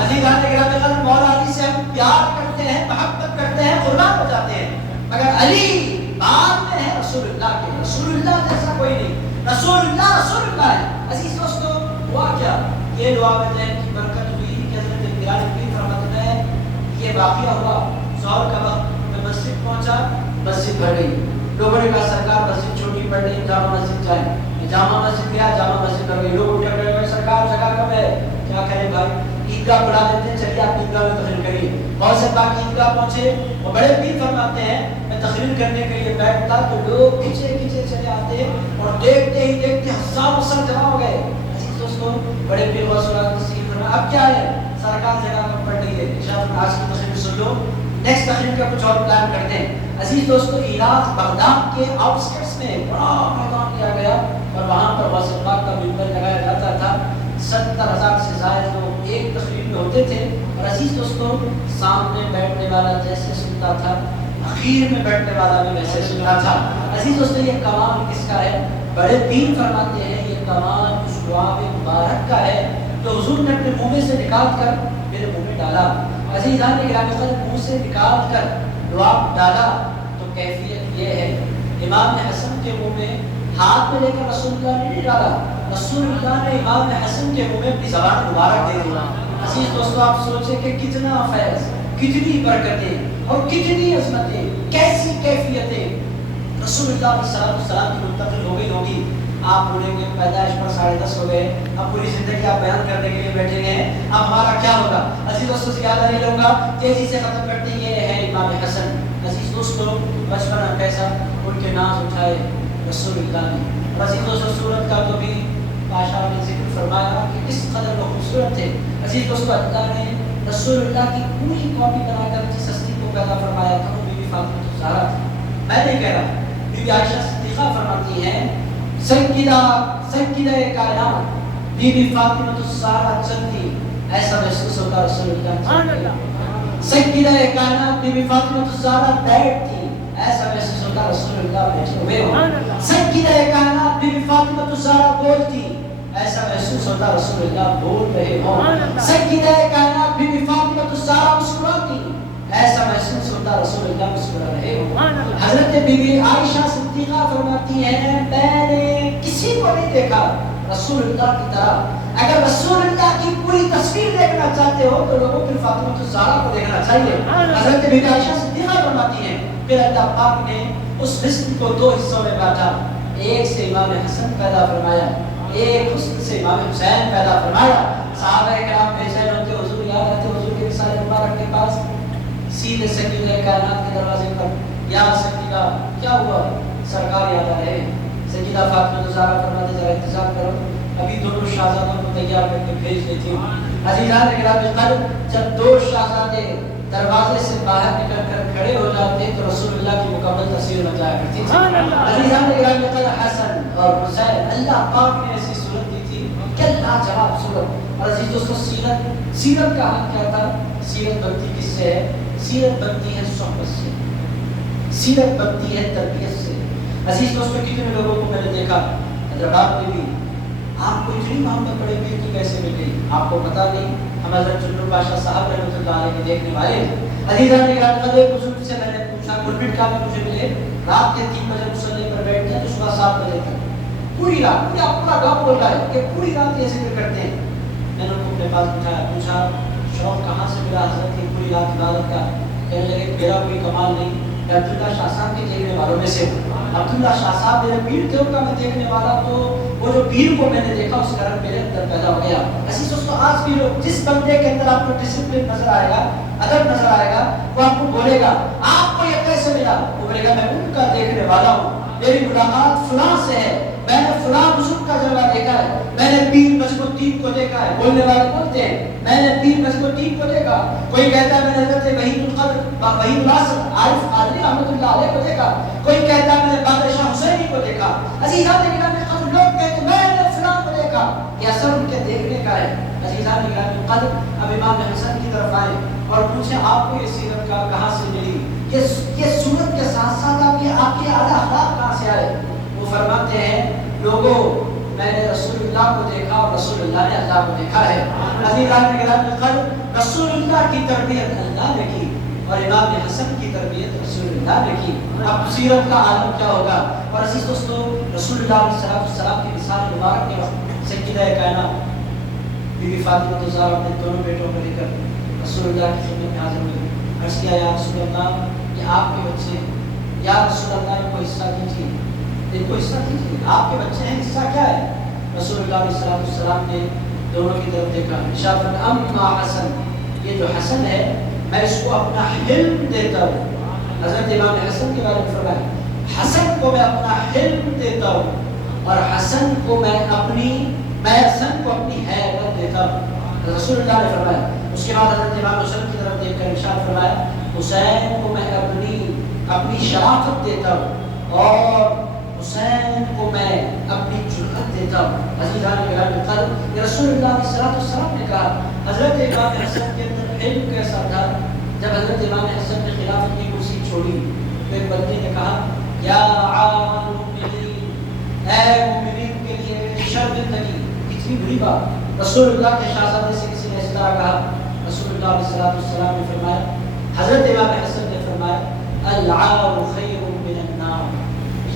عزیزان گرامی قدر، مولا علی سے ہم پیار کرتے ہیں، محبت کرتے ہیں، قربان ہو جاتے ہیں، مگر علی بعد میں ہے رسول اللہ کے، رسول اللہ جیسا کوئی نہیں، رسول اللہ ہے۔ عزیز دوستو، ہوا کیا؟ یہ دعا میں جہن کی برکت ہوئی کہ حضرت بلال پیر رحمۃ اللہ یہ واقعہ ہوا، ظہر کا وقت میں مسجد پہنچا، مسجد بھر گئی، لوگوں نے کہا سرکار مسجد چھوٹی پڑ رہی، جامع مسجد جائیں، جامع مسجد گیا، جامع مسجد کر گئی، لوگ اٹھ گئے سرکار جگہ کم ہے، کیا کریں بھائی، عیدگاہ بلا دیتے ہیں، چلیے آپ عیدگاہ میں تقریر کریے۔ بہت سے پاک عیدگاہ پہنچے، وہ بڑے پیر فرماتے ہیں میں تقریر کرنے کے لیے بیٹھتا تو لوگ کھچے کھچے چلے آتے اور دیکھتے ہی دیکھتے ہزاروں سر جمع ہو گئے۔ عزیز دوستو، بڑے پیر غوث اللہ تشریف فرمایا اب کیا ہے، سرکار جگہ کم پڑ رہی ہے، انشاءاللہ آج کی تقریر سن لو، نیکسٹ تقریر کا کچھ اور پلان کرتے ہیں۔ عزیز دوستو، عراق بغداد کے آؤٹ اسکرٹس میں بڑا میدان لیا گیا اور وہاں پر غوث پاک کا منبر لگایا جاتا تھا، 70,000 سے زائد لوگ ایک تقریر میں ہوتے تھے، اور عزیز دوستو سامنے بیٹھنے والا جیسے سنتا تھا اخیر میں بیٹھنے والا بھی ویسے سنتا تھا۔ عزیز دوستو، یہ کمال کس کا ہے؟ بڑے پیر فرماتے ہیں یہ کمال اس دعا مبارک کا ہے جو حضور نے اپنے منہ میں سے نکال کر میرے منہ میں ڈالا۔ عزیزان گرامی قدر، منہ سے نکال کر دعا ڈالا تو کیفیت یہ ہے، امام حسن کے منہ میں ہاتھ میں لے کر رسول اللہ نے نہیں ڈالا، رسول اللہ نے امام حسن کے منہ میں اپنی زبان مبارک دے دیا۔ عزیز دوستو، آپ سوچیں کہ کتنا فیض، کتنی برکتیں اور کتنی عظمتیں، کیسی کیفیتیں رسول اللہ علیہ السلام کی منتقل ہو گئی ہوگی۔ آپ بولیں گے پیدائش پر 10:30 ہو گئے، اب پوری زندگی آپ بیان کرنے کے لیے بیٹھے گئے ہیں، اب ہمارا کیا ہوگا؟ عزیز دوستو، زیادہ نہیں لوں گا، تیزی سے ختم کرتے ہیں۔ یہ ہے امام حسن۔ عزیز دوستو، بچپن کیسا ان کے ناز اٹھائے رسول اللہ نے، اور عزیز دوستو صورت کا تو بھی بادشاہ نے ذکر فرمایا کہ اس قدر وہ خوبصورت تھے۔ عزیز دوستو، اللہ نے رسول اللہ کی پوری کاپی بنا کر جس ہستی کو پیدا فرمایا تھا وہ بی بی فاطمہ الزہرا تھی۔ میں نہیں کہہ رہا، بی بی عائشہ صدیقہ فرماتی ہیں سیدہ کائنات بی بی فاطمہ الزہرا چلتی ایسا محسوس ہوتا رسول اللہ۔ سیدہ کائنات بی بی فاطمہ الزہرا بیٹھتی ایسا محسوس ہوتا رسول اللہ بیٹھے ہوئے ہوں۔ سیدہ کائنات بی بی فاطمہ الزہرا بولتی ایسا محسوس ہوتا رسول اللہ بول رہے ہوں۔ سیدہ کائنات بی بی فاطمہ الزہرا مسکراتی ایسا محسوس ہوتا رسول اللہ مسکرا رہے ہوں۔ حضرت بی بی عائشہ صدیقہ فرماتی ہیں میں نے کسی کو نہیں دیکھا رسول اللہ کی طرح۔ اگر رسول اللہ کی پوری تصویر دیکھنا چاہتے ہو تو لوگوں کی فاطمہ الزہرا کو دیکھنا چاہیے۔ حضرت بی بی عائشہ صدیقہ فرماتی ہیں پھر اللہ پاک نے اس حسن کو 2 حصوں میں بانٹا، ایک سے امام حسن پیدا فرمایا، ایک حسن سے امام حسین پیدا فرمایا۔ صحابہ کرام بے چین ہوتے حضور یاد آتے حضور کے رسالے مبارک کے پاس سیدھے سیدہ کائنات کے دروازے پر یا سیدہ کیا ہوا سرکار یاد آ رہے ہیں۔ سیدہ فاطمہ الزہرا فرماتے ذرا انتظار کرو، ابھی دونوں شہزادوں کو تیار کر کے بھیج دیتی ہوں۔ عزیزان گرامی قدر، جب 2 شہزادے دروازے سے باہر نکل کر کھڑے ہو جاتے تو رسول اللہ کی مکمل تصویر بن جایا کرتی تھی. عزیزان گرامی قدر، حسن اور حسین اللہ پاک نے ایسی صورت دی تھی کہ لاجواب صورت. اور عزیز دوستو، سیرت کا حق کیا تھا؟ سیرت بنتی کس سے ہے؟ سیرت بنتی ہے صحبت سے، سیرت بنتی ہے تربیت سے. عزیز دوستو، کتنے لوگوں کو میں نے دیکھا حیدرآباد میں بھی، آپ کو اتنی محبت پڑے گی تو کیسے مل گئی آپ کو پتا نہیں. ہم حضرت جنرل بادشاہ صاحب رحمۃ اللہ علیہ کے دیکھنے والے ہیں. عزیزان گرامی، ایک بزرگ سے میں نے پوچھا، گلبرٹ کا بھی مجھے ملے، رات کے 3 بجے مصلی پر بیٹھتے ہیں تو صبح 7 بجے تک پوری رات، پورا گاؤں بول رہا ہے کہ پوری رات یہ ذکر کرتے ہیں. میں نے ان کو اپنے پاس بٹھایا، پوچھا شوق کہاں سے ملا حضرت کی پوری رات عبادت کا؟ کہنے لگے میرا کوئی کمال نہیں، میں عبداللہ شاہ صاحب کے دیکھنے والوں میں سے ہوں. عبداللہ شاہ صاحب میرے پیر تھے، ان کا میں دیکھنے والا، تو وہ جو پیر کو میں نے دیکھا اس کا میرے اندر پیدا ہو گیا. ایسی دوستو، آج بھی لوگ، جس بندے کے اندر آپ کو ڈسپلن نظر آئے گا، ادب نظر آئے گا، وہ آپ کو بولے گا آپ کو یہ کیسے ملا؟ وہ بولے گا میں ان کا دیکھنے والا ہوں، میری ملاقات فلاں سے ہے، میں نے فلاں بزرگ کا جلوہ دیکھا ہے، میں نے پیر مجید الدین کو دیکھا ہے. بولنے والے بولتے ہیں میں نے پیر مجید الدین کو دیکھا. کوئی کہتا ہے میں نے حضرت وحید القدر، وحید الاسد، عارف قادری رحمۃ اللہ علیہ کو دیکھا. کوئی کہتا ہے میں نے بادشاہ حسینی کو دیکھا. عزیزان گرامی قدر، لوگ کہتے ہیں میں نے فلاں کو دیکھا. یہ اثر ان کے دیکھنے کا ہے. عزیزان گرامی قدر، اب امام حسن کی طرف آئے اور پوچھیں آپ کو یہ سیرت کا کہاں سے ملی؟ یہ صورت کے ساتھ ساتھ آپ کے اعلیٰ اخلاق کہاں سے آئے؟ وہ فرماتے ہیں لوگوں، میں نے رسول اللہ کو دیکھا اور رسول اللہ نے اللہ کو دیکھا ہے. عزیزان گرامی قدر، رسول اللہ کی تربیت اللہ نے کی اور امام حسن کی تربیت رسول اللہ نے کی. اب سیرت کا عالم کیا ہوگا؟ اور عزیز دوستو، رسول اللہ علیہ السلام کی مثال مبارک کے وقت سیدہ کائنات بی بی فاطمہ الزہرا اپنے دونوں بیٹوں کو لے کر رسول اللہ کی خدمت میں حاضر ہوئی. عرض کیا یا رسول اللہ، یہ آپ کے بچے ہیں، یا رسول اللہ ان کو حصہ دیجیے، ان کو حصہ دیجیے، آپ کے بچے ہیں، حصہ کیا ہے؟ رسول اللہ علیہ السلام نے دونوں کی طرف دیکھا، ارشاد فرمایا اما حسن، یہ جو حسن ہے میں اس کو اپنا حلم دیتا ہوں. حضرت امام حسن کے بارے میں فرمایا حسن کو میں اپنا حلم دیتا ہوں اور حسن کو میں حسن کو اپنی حیبت دیتا ہوں. رسول اللہ نے فرمایا. اس کے بعد حضرت امام حسن کی طرف دیکھ کر ارشاد فرمایا حسین کو میں اپنی شرافت دیتا ہوں اور حسین کو میں اپنی جرأت دیتا ہوں. عزیزان گرامی قدر، رسول اللہ علیہ السلام نے کہا حضرت امام حسن کے اندر علم کیسا تھا. جب حضرت امام حسن نے خلافت کی کرسی چھوڑی تو ایک بندے نے کہا یا عالم المؤمنین، اے مومنین کے لیے شرمندگی، کتنی بری بات. رسول اللہ کے شہزادے سے کسی نے اس طرح کہا. رسول اللہ علیہ السلام نے فرمایا، حضرت امام حسن نے فرمایا العار خیر من النار،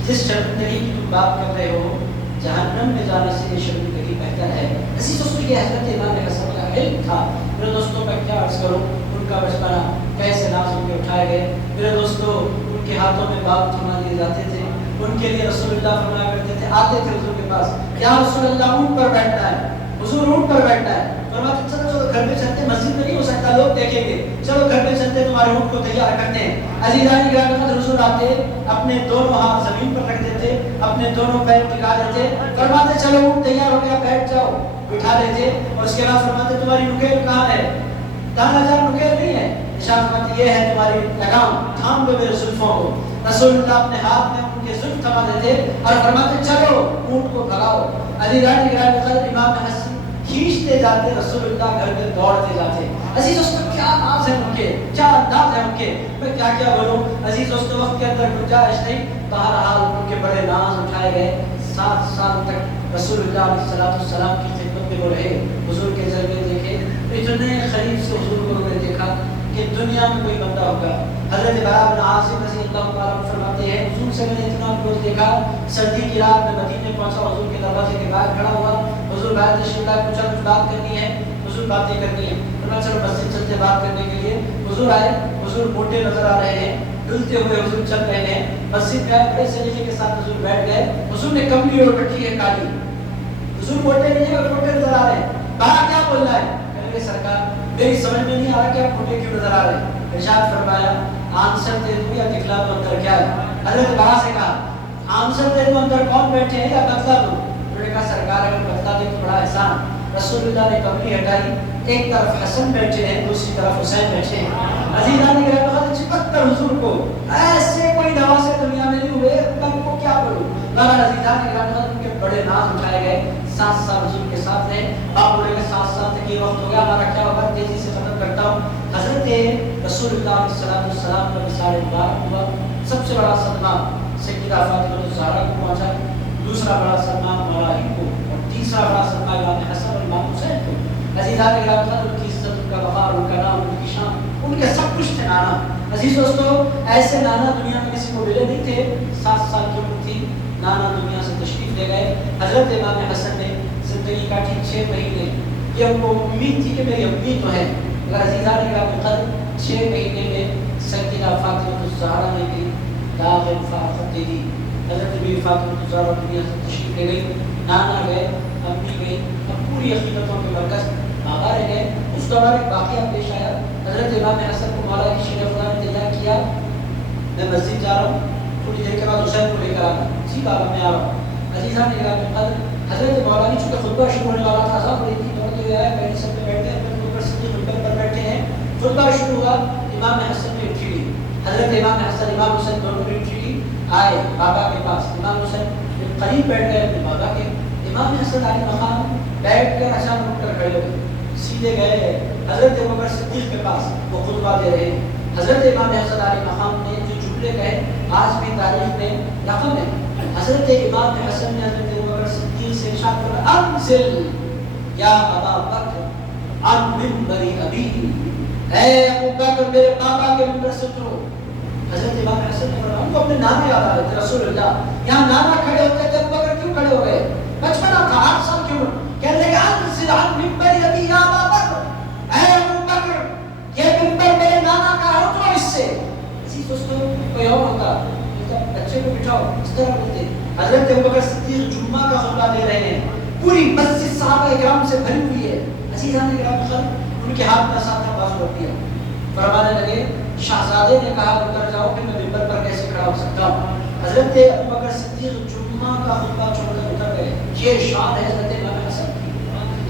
جس شرمندگی کی تم بات کر رہے ہو جہنم میں جانے سے یہ شرمندگی بہتر ہے. اسی دوستوں یہ حضرت امام حسن کا علم تھا. میرے دوستوں میں کیا عرض کروں، ان کا بچپنا کیسے ناز ان کے اٹھائے گئے. میرے دوستوں ان کے ہاتھوں میں بال تھما دیے جاتے تھے. ان کے لیے رسول اللہ فرمایا کرتے تھے، آتے تھے حضور کے پاس، یا رسول اللہ اونٹ پر بیٹھنا ہے، حضور اونٹ پر بیٹھنا ہے. فرماتے چلو گھر میں چلتے، مسجد میں نہیں ہو سکتا، لوگ دیکھیں گے، چلو گھر میں چلتے تمہارے اونٹ کو تیار کرتے ہیں. عزیزان گرامی حضور آتے، اپنے دونوں ہاتھ زمین پر رکھ دیتے، اپنے دونوں پیر ٹکا دیتے، فرماتے چلو اونٹ تیار ہو گیا، بیٹھ جاؤ، بٹھا دیتے. اور اس کے بعد فرماتے تمہاری نکیل کہاں ہے؟ دانا جان نکیل نہیں ہے. ارشاد فرماتے یہ ہے تمہاری لگام، تھام دو میرے زلفوں کو. رسول اللہ اپنے ہاتھ میں ان کے زلف تھما دیتے اور فرماتے چلو اونٹ کو بھگاؤ. عزیزان گرامی قدر، امام حسن کھینچتے جاتے، رسول اللہ گھر میں دوڑتے جاتے. عزیز دوستو کیا ناز ہے ان کے، کیا انداز ہے ان کے، میں کیا بولوں. عزیز دوستو وقت کے اندر گنجائش نہیں، بہرحال ان کے بڑے ناز اٹھائے گئے. 7 سال تک رسول اللہ علیہ السلام کی خدمت میں وہ رہے، حضور کے جلوے دیکھے. اتنے قریب سے حضور کو انہوں نے دیکھا کہ دنیا میں کوئی بندہ ہوگا. حضرت براء بن عازب رضی اللہ عنہ فرماتے ہیں حضور سے میں نے اتنا کلوز دیکھا، سردی کی رات میں مدینے پہنچا، حضور کے دروازے کے باہر کھڑا ہوا، حضور باہر تشریف لائے، پوچھا کچھ بات کرنی ہے؟ حضور باتیں کرنی ہے. فرمایا چلو مسجد چلتے بات کرنے کے لیے. حضور آئے، حضور موٹے نظر آ رہے ہیں، ڈلتے ہوئے حضور چل رہے ہیں. مسجد میں بڑے سلیقے کے ساتھ حضور بیٹھ گئے. حضور نے کملی اور رکھی ہے کالی. حضور موٹے نہیں ہے اور موٹے نظر آ رہے ہیں. باہر کیا بول رہا ہے؟ کہنے لگے سرکار میری سمجھ میں نہیں آ رہا کہ آپ موٹے کیوں نظر آ رہے ہیں. ارشاد فرمایا آنسر دے دوں یا دکھلا دوں اندر کیا ہے. حضرت براء سے کہا آنسر دے دوں اندر کون بیٹھے ہیں یا بتلا دوں. انہوں نے کہا سرکار اگر بتلا دیں تو بڑا احسان. رسول اللہ نے کمری ہٹائی، ایک طرف حسن بیٹھے ہیں، دوسری طرف حسین بیٹھے ہیں۔ عزیزان گرامی چپک کر حضور کو ایسے کوئی نوازے دنیا میں نہیں ہوئے، میں ان کو کیا کروں؟ بہرحال عزیزان گرامی ان کے بڑے ناز اٹھائے گئے، 7 سال حضور کے ساتھ رہے۔ آپ بولے گا 7 سال تک یہ وقت ہو گیا، ہمارا کیا ہوگا؟ تیزی سے ختم کرتا ہوں۔ حضرت رسول اللہ صلی اللہ علیہ وسلم کا وصال مبارک ہوا، سب سے بڑا صدمہ سیدہ فاطمہ الزہرا کو پہنچا، دوسرا بڑا صدمہ مراحل کو، اور تیسرا بڑا صدمہ امام حسن اور امام حسین کو۔ عزیزان گرامی ان کی عزت، ان کا وقار، ان کا نام، ان کی شان، ان کے سب کچھ تھے نانا۔ عزیز دوستو، ایسے نانا دنیا میں کسی کو ملے نہیں تھے۔ 7 سال کی عمر تھی، نانا دنیا سے تشریف لے گئے۔ حضرت امام حسن نے زندگی کاٹی 6 مہینے، یہ ان کو امید تھی کہ میری امی تو ہے، مگر عزیزان گرامی قدر 6 مہینے میں سیدہ فاطمہ الزہرا نے بھی داغ مفارقت دے دی۔ حضرت بی فاطمہ الزہرا دنیا سے تشریف لے گئی، نانا گئے، امی گئی، اب پوری عقیدتوں کے مرکز بابا رہ گئے۔ اس دوران ایک واقعہ پیش آیا، حضرت امام حسن کو مولا کی شیر خدا نے تیار کیا، میں مسجد جا رہا ہوں، تھوڑی دیر کے بعد حسین کو لے کر آنا، جی بابا میں آ رہا ہوں۔ عزیزان گرامی قدر حضرت مولا کی چونکہ خطبہ شروع ہونے والا تھا، صاحب رہی تھی تو یہ آیا پہلے سب پہ بیٹھتے ہیں، پھر اوپر صدیق منبر پر بیٹھے ہیں، خطبہ شروع ہوا، امام حسن نے اٹھی لی، حضرت امام حسن امام حسین دونوں نے اٹھی لی، آئے بابا کے پاس، امام حسین قریب بیٹھ گئے اپنے بابا کے، امام حسن علی مقام بیٹھ کر اچانک اٹھ کر کھڑے ہو گئے، سیدھے گئے حضرت ابوبکر صدیق کے پاس، وہ خطبہ دے رہے ہیں۔ حضرت امام حسن علی مقام نے جو جملے کہے آج بھی تاریخ میں رقم ہے۔ حضرت امام حسن نے حضرت ابوبکر صدیق سے ارشاد فرمایا انزل یا ابا بکر عن منبر ابی، اے ابوبکر میرے بابا کے منبر سے اترو۔ حضرت امام حسن نے فرمایا ان کو اپنے نانا یاد آ رہے تھے، رسول اللہ یہاں نانا کھڑے ہوتے تھے، ابوبکر کیوں کھڑے ہو گئے؟ بچپنا تھا 8 سال کی عمر، کہنے لگے انزل عن منبر ابی یا ابا بکر، اے ابوبکر یہ منبر میرے نانا کا ہے، اترو اس سے۔ اسی دوستوں کوئی اور ہوتا بچے کو بٹھاؤ، اس طرح بولتے۔ حضرت ابوبکر صدیق جمعہ کا خطبہ دے رہے ہیں، پوری مسجد صحابہ کرام سے بھری ہوئی ہے، عزیزان گرامی ان کے ہاتھ میں ساتھ بازو رکھ دیا، فرمانے لگے شہزادے نے کہا اتر جاؤ کہ میں ممبر پر کیسے کھڑا ہو سکتا ہوں۔ حضرت ابوبکر صدیق جمعہ کا خطبہ چھوڑ کر اتر گئے، یہ شان ہے حضرت امام حسن کی۔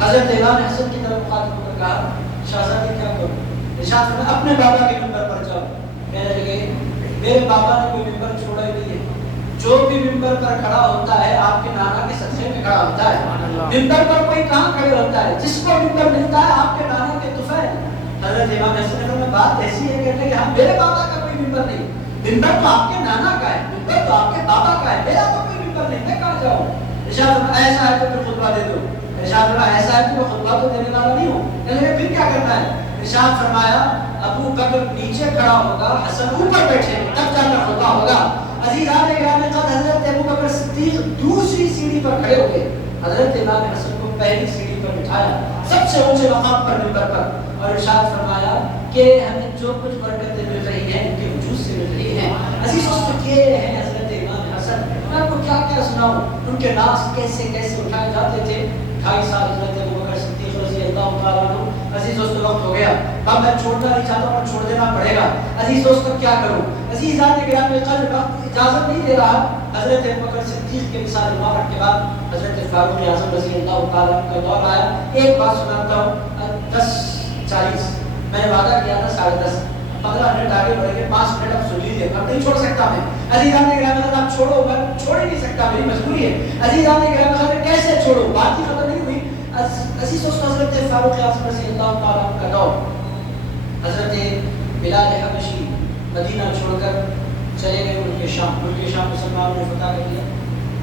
حضرت امام حسن کی طرف مخاطب ہو کر کہا شہزادے کیا کروں؟ ارشاد فرمایا اپنے بابا کے ممبر پر جاؤ۔ کہنے لگے میرے بابا نے کوئی ممبر چھوڑا ہی نہیں ہے، جو بھی ممبر پر کھڑا ہوتا ہے آپ کے نانا کے صدقے میں کھڑا ہوتا ہے۔ ممبر پر کوئی کہاں کھڑے ہوتا ہے؟ جس کو ممبر ملتا ہے آپ کے نانا کے طفیل۔ حضرت امام حسن نے بات ایسی ہے کہ ہاں میرے بابا کا کوئی ممبر نہیں، ممبر تو آپ کے نانا کا ہے، ممبر تو آپ کے بابا کا ہے، میرا تو کوئی ممبر نہیں، میں کہاں جاؤں؟ ارشاد فرمایا ایسا ہے تو پھر خطبہ دے دو۔ ارشاد فرمایا ایسا ہے تو میں خطبہ تو دینے والا نہیں ہوں، کہنے پھر کیا کرنا ہے؟ ارشاد فرمایا ابو بکر نیچے کھڑا ہوگا، حسن اوپر بیٹھے تب جا کر خطبہ ہوگا۔ عزیزان گرامی قدر حضرت ابوبکر صدیق دوسری سیڑھی پر کھڑے ہو گئے، حضرت امام حسن کو پہلی سیڑھی پر بٹھایا، سب سے اونچے مقام پر ممبر پر، اور ارشاد فرمایا کہ ہمیں جو کچھ برکتیں مل رہی ہیں ان کے وجود سے مل رہی ہیں۔ عزیز دوستو یہ ہیں حضرت امام حسن، میں آپ کو کیا کیا سناؤں، ان کے ناز کیسے کیسے اٹھائے جاتے تھے۔ 2.5 سال حضرت ابوبکر صدیق رضی اللہ تعالیٰ عنہ۔ عزیز دوستو وقت ہو گیا، اب میں چھوڑنا نہیں چاہتا ہوں، چھوڑ دینا پڑے گا۔ عزیز دوستو کیا کروں؟ عزیزان گرامی قدر وقت اجازت نہیں دے رہا۔ حضرت ابوبکر صدیق کے وصال مبارک کے بعد حضرت فاروق اعظم رضی اللہ تعالیٰ عنہ کا دور آیا۔ ایک بات سناتا ہوں، 10:40 میں نے وعدہ کیا تھا 10:30، 15 منٹ آگے بڑھ کے 5 منٹ اب سن لیجیے، اب نہیں چھوڑ سکتا میں۔ عزیزان گرامی قدر آپ چھوڑو، میں چھوڑ ہی نہیں سکتا، میری مجبوری ہے۔ عزیزان گرامی قدر کیسے چھوڑو، بات ہی ختم نہیں ہوئی۔ عزیز دوستو حضرت فاروق اعظم رضی اللہ تعالیٰ عنہ کا دور، حضرت بلال حبشی مدینہ چھوڑ کر چلے گئے ملک شام۔ ملک شام مسلمانوں نے فتح کر لیا،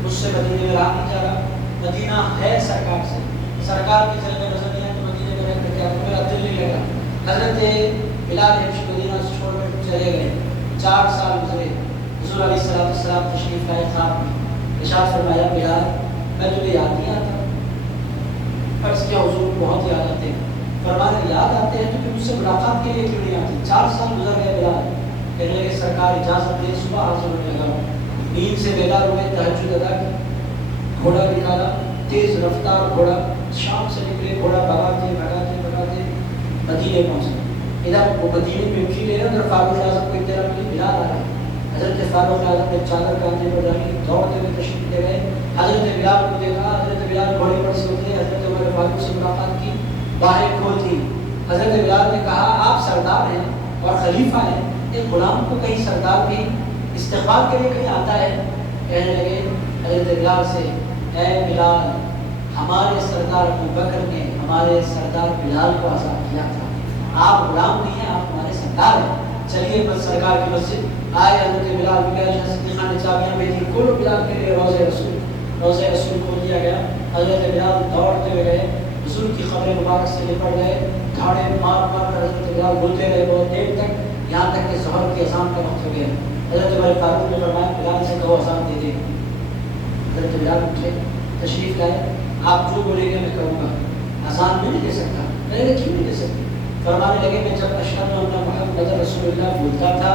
مجھ سے مدینے میں رہا نہیں جا رہا، مدینہ ہے سرکار سے، سرکار کی طرف نظر نہیں ہے تو مدینے میں رہ کر کیا میرا دل نہیں لگا۔ حضرت بلال حبشی مدینہ سے چھوڑ کر چلے گئے، 4 سال گزرے، حضور علیہ الصلوۃ والسلام تشریف لائے خواب میں، ارشاد فرمایا بلال میں تجھے یاد نہیں آتا؟ فرض کیا حضور بہت یاد آتے ہیں، فرمایا یاد آتے ہیں تو پھر مجھ سے ملاقات کے لیے کیوں نہیں آتی؟ 4 سال گزر گئے بلال، کہنے لگے سرکار اجازت دے صبح حاضر ہونے لگا، نیند سے بیدار ہوئے، تہجد ادا کی، گھوڑا نکالا، تیز رفتار گھوڑا، شام سے نکلے، گھوڑا بھگاتے بھگاتے بھگاتے مدینے پہنچے۔ ادھر وہ مدینے میں اٹھی لے ادھر فاروق اعظم کو اطلاع ملی بلال آ رہے ہیں۔ حضرت فاروق اعظم نے چادر کاندھے پر ڈالی، دوڑتے ہوئے تشریف لے گئے، حضرت بلال کو دیکھا، حضرت بلال گھوڑے پر سے اترے، حضرت عمر والوں سے ملاقات کی، باہیں کھول دی۔ حضرت بلال نے کہا آپ سردار ہیں اور خلیفہ ہیں، ایک غلام کو کہیں سردار بھی استغفار کے لیے کہیں آتا ہے؟ کہنے لگے حضرت بلال سے، اے بلال، ہمارے سردار ابو بکر نے ہمارے سردار بلال کو آزاد کیا تھا، آپ غلام نہیں ہیں، آپ ہمارے سردار ہیں، چلیے بس سرکار کی مسجد آئے۔ حضرت بلال بھی صدیقہ نے چابیاں بھیجی، کھولو بلال کے لیے روضہ رسول کھول دیا گیا۔ حضرت بلال دوڑتے ہوئے گئے، حضور کی قبر مبارک سے لپٹ گئے، دھاڑے مار مار کر حضرت بلال بولتے رہے بہت دیر تک، یہاں تک کہ ظہر کی اذان کا وقت ہو گیا۔ حضرت عمر فاروق نے فرمایا بلال سے کہو اذان دے دے۔ حضرت بلال اٹھے، تشریف لائے، آپ جو بولیں گے میں کروں گا، اذان میں نہیں دے سکتا۔ میں نے کیوں نہیں دے سکتی؟ فرمانے لگے میں جب اشہد ان محمد رسول اللہ بولتا تھا،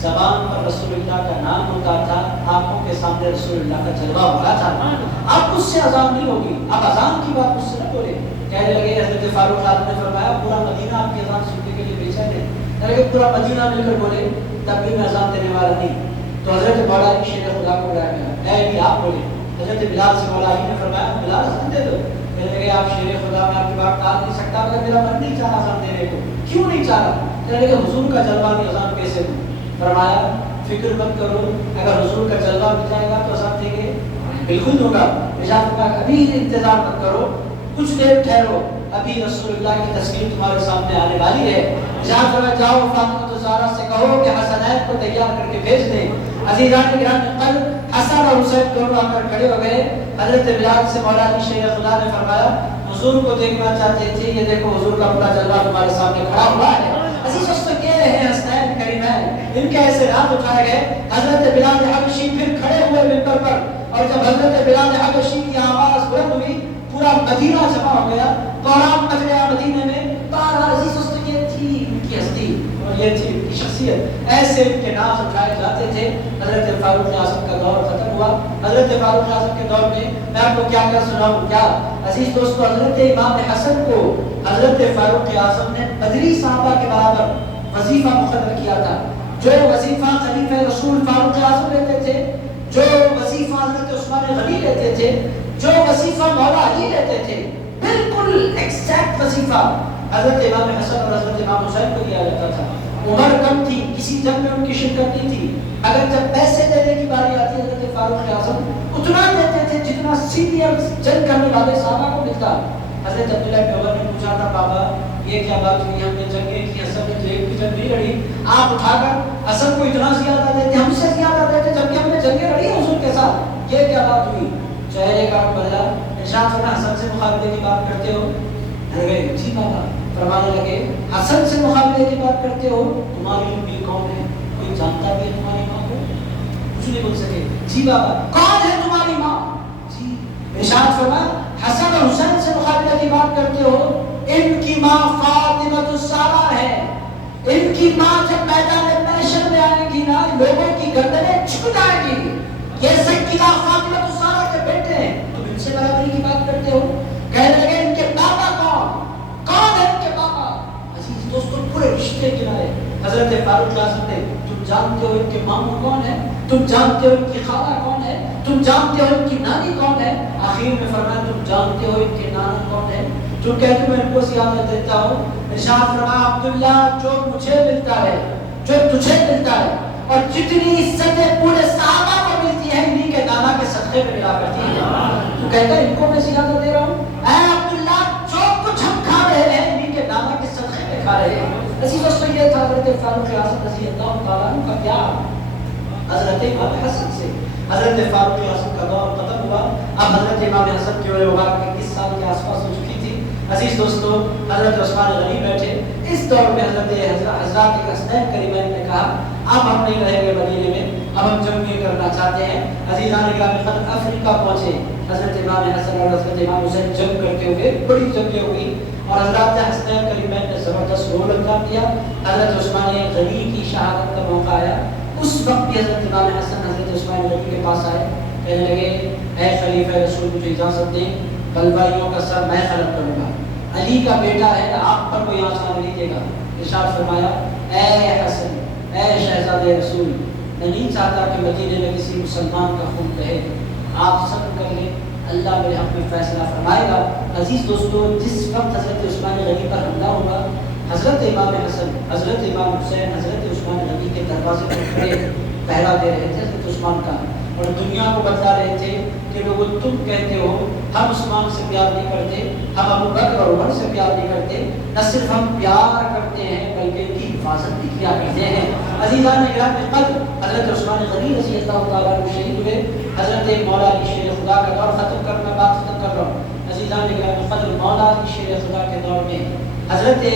زبان پر رسول اللہ کا نام ہوتا تھا، آنکھوں کے سامنے رسول اللہ کا جلوہ ہو رہا تھا، اب اس سے اذان نہیں ہوگی، اب اذان کی بات مجھ سے نہ بولے۔ کہنے لگے حضرت فاروق اعظم نے فرمایا پورا مدینہ آپ کی اذان سننے کے لیے بے چین ہے۔ کہنے لگے پورا مدینہ مل کر بولے تب بھی میں اذان دینے والا نہیں۔ تو حضرت مولا علی شیر خدا کو بلایا گیا، اے علی آپ بولے۔ حضرت بلال سے مولا علی نے فرمایا بلال اذان دے دو۔ کہنے لگے آپ شیر خدا، میں آپ کی بات ٹال نہیں سکتا، مگر میرا من نہیں چاہا اذان دینے کو۔ کیوں نہیں چاہا؟ کہنے لگے حضور کا جلوہ نہیں، اذان کیسے دوں؟ فرمایا فکر مت کرو، اگر حضور کا جلوہ مل جائے گا تو اذان دیں گے، بالکل ہوگا۔ ارشاد فرمایا ابھی انتظار مت کرو، کچھ دیر ٹھہرو، ابھی رسول اللہ کی تصویر تمہارے سامنے آنے والی ہے۔ ارشاد فرمایا جاؤ فاطمہ الزہرا سے کہو کہ حسنین کو تیار کر کے بھیج دیں۔ عزیزان گرامی قلب، حسن اور حسین دونوں آ کر کھڑے ہو گئے۔ حضرت بلال سے مولا علی شیر خدا نے فرمایا حضور کو دیکھنا چاہتے تھے، یہ دیکھو حضور کا پورا جلوہ تمہارے سامنے کھڑا ہوا ہے۔ عزیز دوستو یہ رہے حسنین کریمین، ان کے ایسے رات اٹھائے گئے۔ حضرت بلال حبشی پھر کھڑے ہوئے منبر پر، اور جب حضرت بلال حبشی کی آواز بلند ہوئی پورا مدینہ جمع ہو گیا، قرآن پڑھ گیا مدینے میں۔ بہرحال عزیز دوستو یہ تھی ان کی ہستی اور یہ تھی ان کی شخصیت، ایسے ان کے ناز اٹھائے جاتے تھے۔ حضرت فاروق اعظم کا دور ختم ہوا۔ حضرت فاروق اعظم کے دور میں آپ کو کیا کیا سناؤں کیا عزیز دوستو، حضرت امام حسن کو حضرت فاروق اعظم نے بدری صحابہ کے برابر وظیفہ مقرر کیا تھا۔ جو وظیفہ خلیفہ رسول فاروق اعظم لیتے تھے، جو وظیفہ حضرت عثمان غنی لیتے تھے، جو وظیفہ مولا علی لیتے تھے، بالکل ایکزیکٹ وظیفہ حضرت امام حسن اور حضرت امام حسین کو دیا جاتا تھا۔ عمر کم تھی، کسی جنگ میں ان کی شرکت نہیں تھی، اگر جب پیسے دینے کی باری آتی حضرت فاروق اعظم اتنا دیتے تھے جتنا سینئر جنگ کرنے والے صحابہ کو ملتا۔ حضرت عبداللہ بن عمر نے پوچھا تھا بابا یہ کیا بات ہوئی، ہم نے جنگیں کی، حسن نے جیب کی جنگ نہیں لڑی، آپ اٹھا کر حسن کو اتنا زیادہ دیتے، ہم سے زیادہ دیتے جبکہ ہم نے جنگیں لڑی ہیں حضور کے ساتھ، یہ کیا بات ہوئی؟ چہرے کا رنگ بدلا، ارشاد فرمایا حسن سے مقابلے کی بات کرتے ہو؟ جی بابا۔ فرمانے لگے حسن سے مقابلے کی بات کرتے ہو، تمہاری امی کون ہے؟ کوئی جانتا بھی ہے تمہاری ماں کو؟ کچھ نہیں بول سکے۔ جی بابا۔ کون ہے تمہاری ماں؟ جی۔ ارشاد فرمایا حسن اور حسین سے مقابلے کی بات کرتے ہو، ان کی ماں فاطمہ الزہرا ہے، ان کی ماں جب میدان محشر میں آئے گی نا لوگوں کی گردنیں جھک جائیں گی، یہ سیدہ فاطمہ الزہرا کے بیٹے ہیں، تم ان سے برابری کی بات کرتے ہو؟ کہنے لگے ان کے بابا کون ہے ان کے بابا؟ عزیز دوستو پورے رشتے گرائے حضرت فاروق اعظم نے۔ تم جانتے ہو ان کے ماموں کون ہے؟ تم جانتے ہو ان کی خالہ کون ہے؟ تم جانتے ہو ان کی نانی کون ہے؟ آخر میں فرمایا تم جانتے ہو ان کے نانا کون ہے؟ تم کہتے میں ان کو زیادہ دیتا ہوں۔ ارشاد فرمایا عبداللہ جو مجھے ملتا ہے، جو تجھے ملتا ہے، اور جتنی عزتیں پورے صحابہ کو ملتی ہیں انہی کے نانا کے صدقے میں ملا کرتی ہے۔ تو کہتا ہے ان کو میں زیادہ دے رہا ہوں؟ اے عبداللہ جو کچھ ہم کھا رہے ہیں انہی کے نانا کے صدقے میں کھا رہے ہیں۔ عزیز دوستو یہ تھا حضرت فاروق اعظم رضی اللہ تعالیٰ عنہ کا پیار حضرت امام حسن سے۔ حضرت فاروق اعظم کا دور ختم ہوا، اب حضرت امام حسن کی عمر مبارک 21 سال کے آس پاس ہو چکی تھی۔ عزیز دوستو حضرت عثمان غنی بیٹھے، اس دور میں حضرات حسنین کریمین نے کہا اب ہم نہیں رہیں گے مدینے میں، اب ہم جنگیں کرنا چاہتے ہیں۔ عزیزان گرامی قدر افریقہ پہنچے حضرت امام حسن اور حضرت امام حسین جنگ کرتے ہوئے، بڑی جنگیں ہوئی اور حضرات حسنین کریمین نے زبردست رول ادا کیا۔ حضرت عثمان غنی کی شہادت کا موقع آیا، اس وقت بھی حضرت امام حسن حضرت عثمان غنی کے پاس آئے، کہنے لگے اے خلیفہ رسول مجھے اجازت دیں، بلوائیوں کا سر میں خلق کروں گا، علی کا بیٹا ہے آپ پر کوئی آنچ نہ لیجیے گا۔ ارشاد فرمایا اے حسن، اے شہزادے رسول، میں نہیں چاہتا کہ مدینے میں کسی مسلمان کا خون بہے، آپ صبر کر لیں، اللہ میرے حق میں فیصلہ فرمائے گا۔ عزیز دوستو، جس وقت حضرت عثمان غنی پر حملہ ہوا، حضرت امام حسن، حضرت امام حسین حضرت عثمان غنی کے دروازے پر کھڑے پہرا دے رہے تھے حضرت عثمان کا، اور دنیا کو بتا رہے تھے کہ لوگوں تم کہتے ہو ہم عثمان سے پیار نہیں کرتے، ہم ابو بکر اور عمر سے پیار نہیں کرتے، نہ صرف ہم پیار کرتے ہیں بلکہ ان کی حفاظت بھی کیا کرتے ہیں۔ عزیزان گرامی قدر، حضرت عثمان غنی رضی اللہ تعالیٰ عنہ شہید ہوئے۔ حضرت مولا علی شیر خدا کا دور ختم کر، میں بات ختم کر رہا ہوں۔ عزیزان گرامی قدر، مولا علی شیر خدا کے دور میں حضرت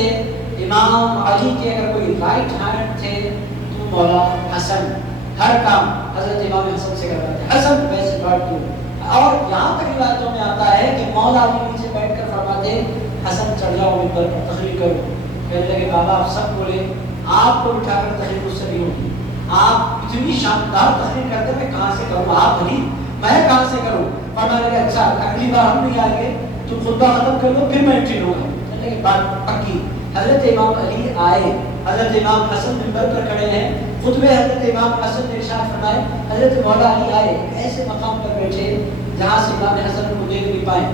امام علی کے اگر کوئی رائٹ ہینڈ تھے تو مولا حسن، ہر کام حضرت امام حسن سے کرتا تھا، حسن ویسے بات تو، اور یہاں تک روایتوں میں آتا ہے کہ مولا علی نیچے بیٹھ کر فرماتے حسن چڑھ جاؤ ممبر پر، تقریر کرو۔ کہنے لگے بابا آپ سب بولے، آپ کو اٹھا کر تقریر مجھ سے نہیں ہوگی، آپ اتنی شاندار تقریر کرتے میں کہاں سے کروں، آپ نہیں میں کہاں سے کروں۔ فرمانے لگے اچھا اگلی بار ہم نہیں آئیں گے، تم خطبہ ختم کر لو پھر میں انٹری لوں گا۔ کہنے لگے بات پکی۔ حضرت امام علی آئے، حضرت امام حسن ممبر پر کھڑے ہیں، خطبے حضرت امام حسن نے ارشاد فرمائے، حضرت مولا علی آئے ایسے مقام پر بیٹھے جہاں سے امام حسن کو دیکھ نہیں پائے،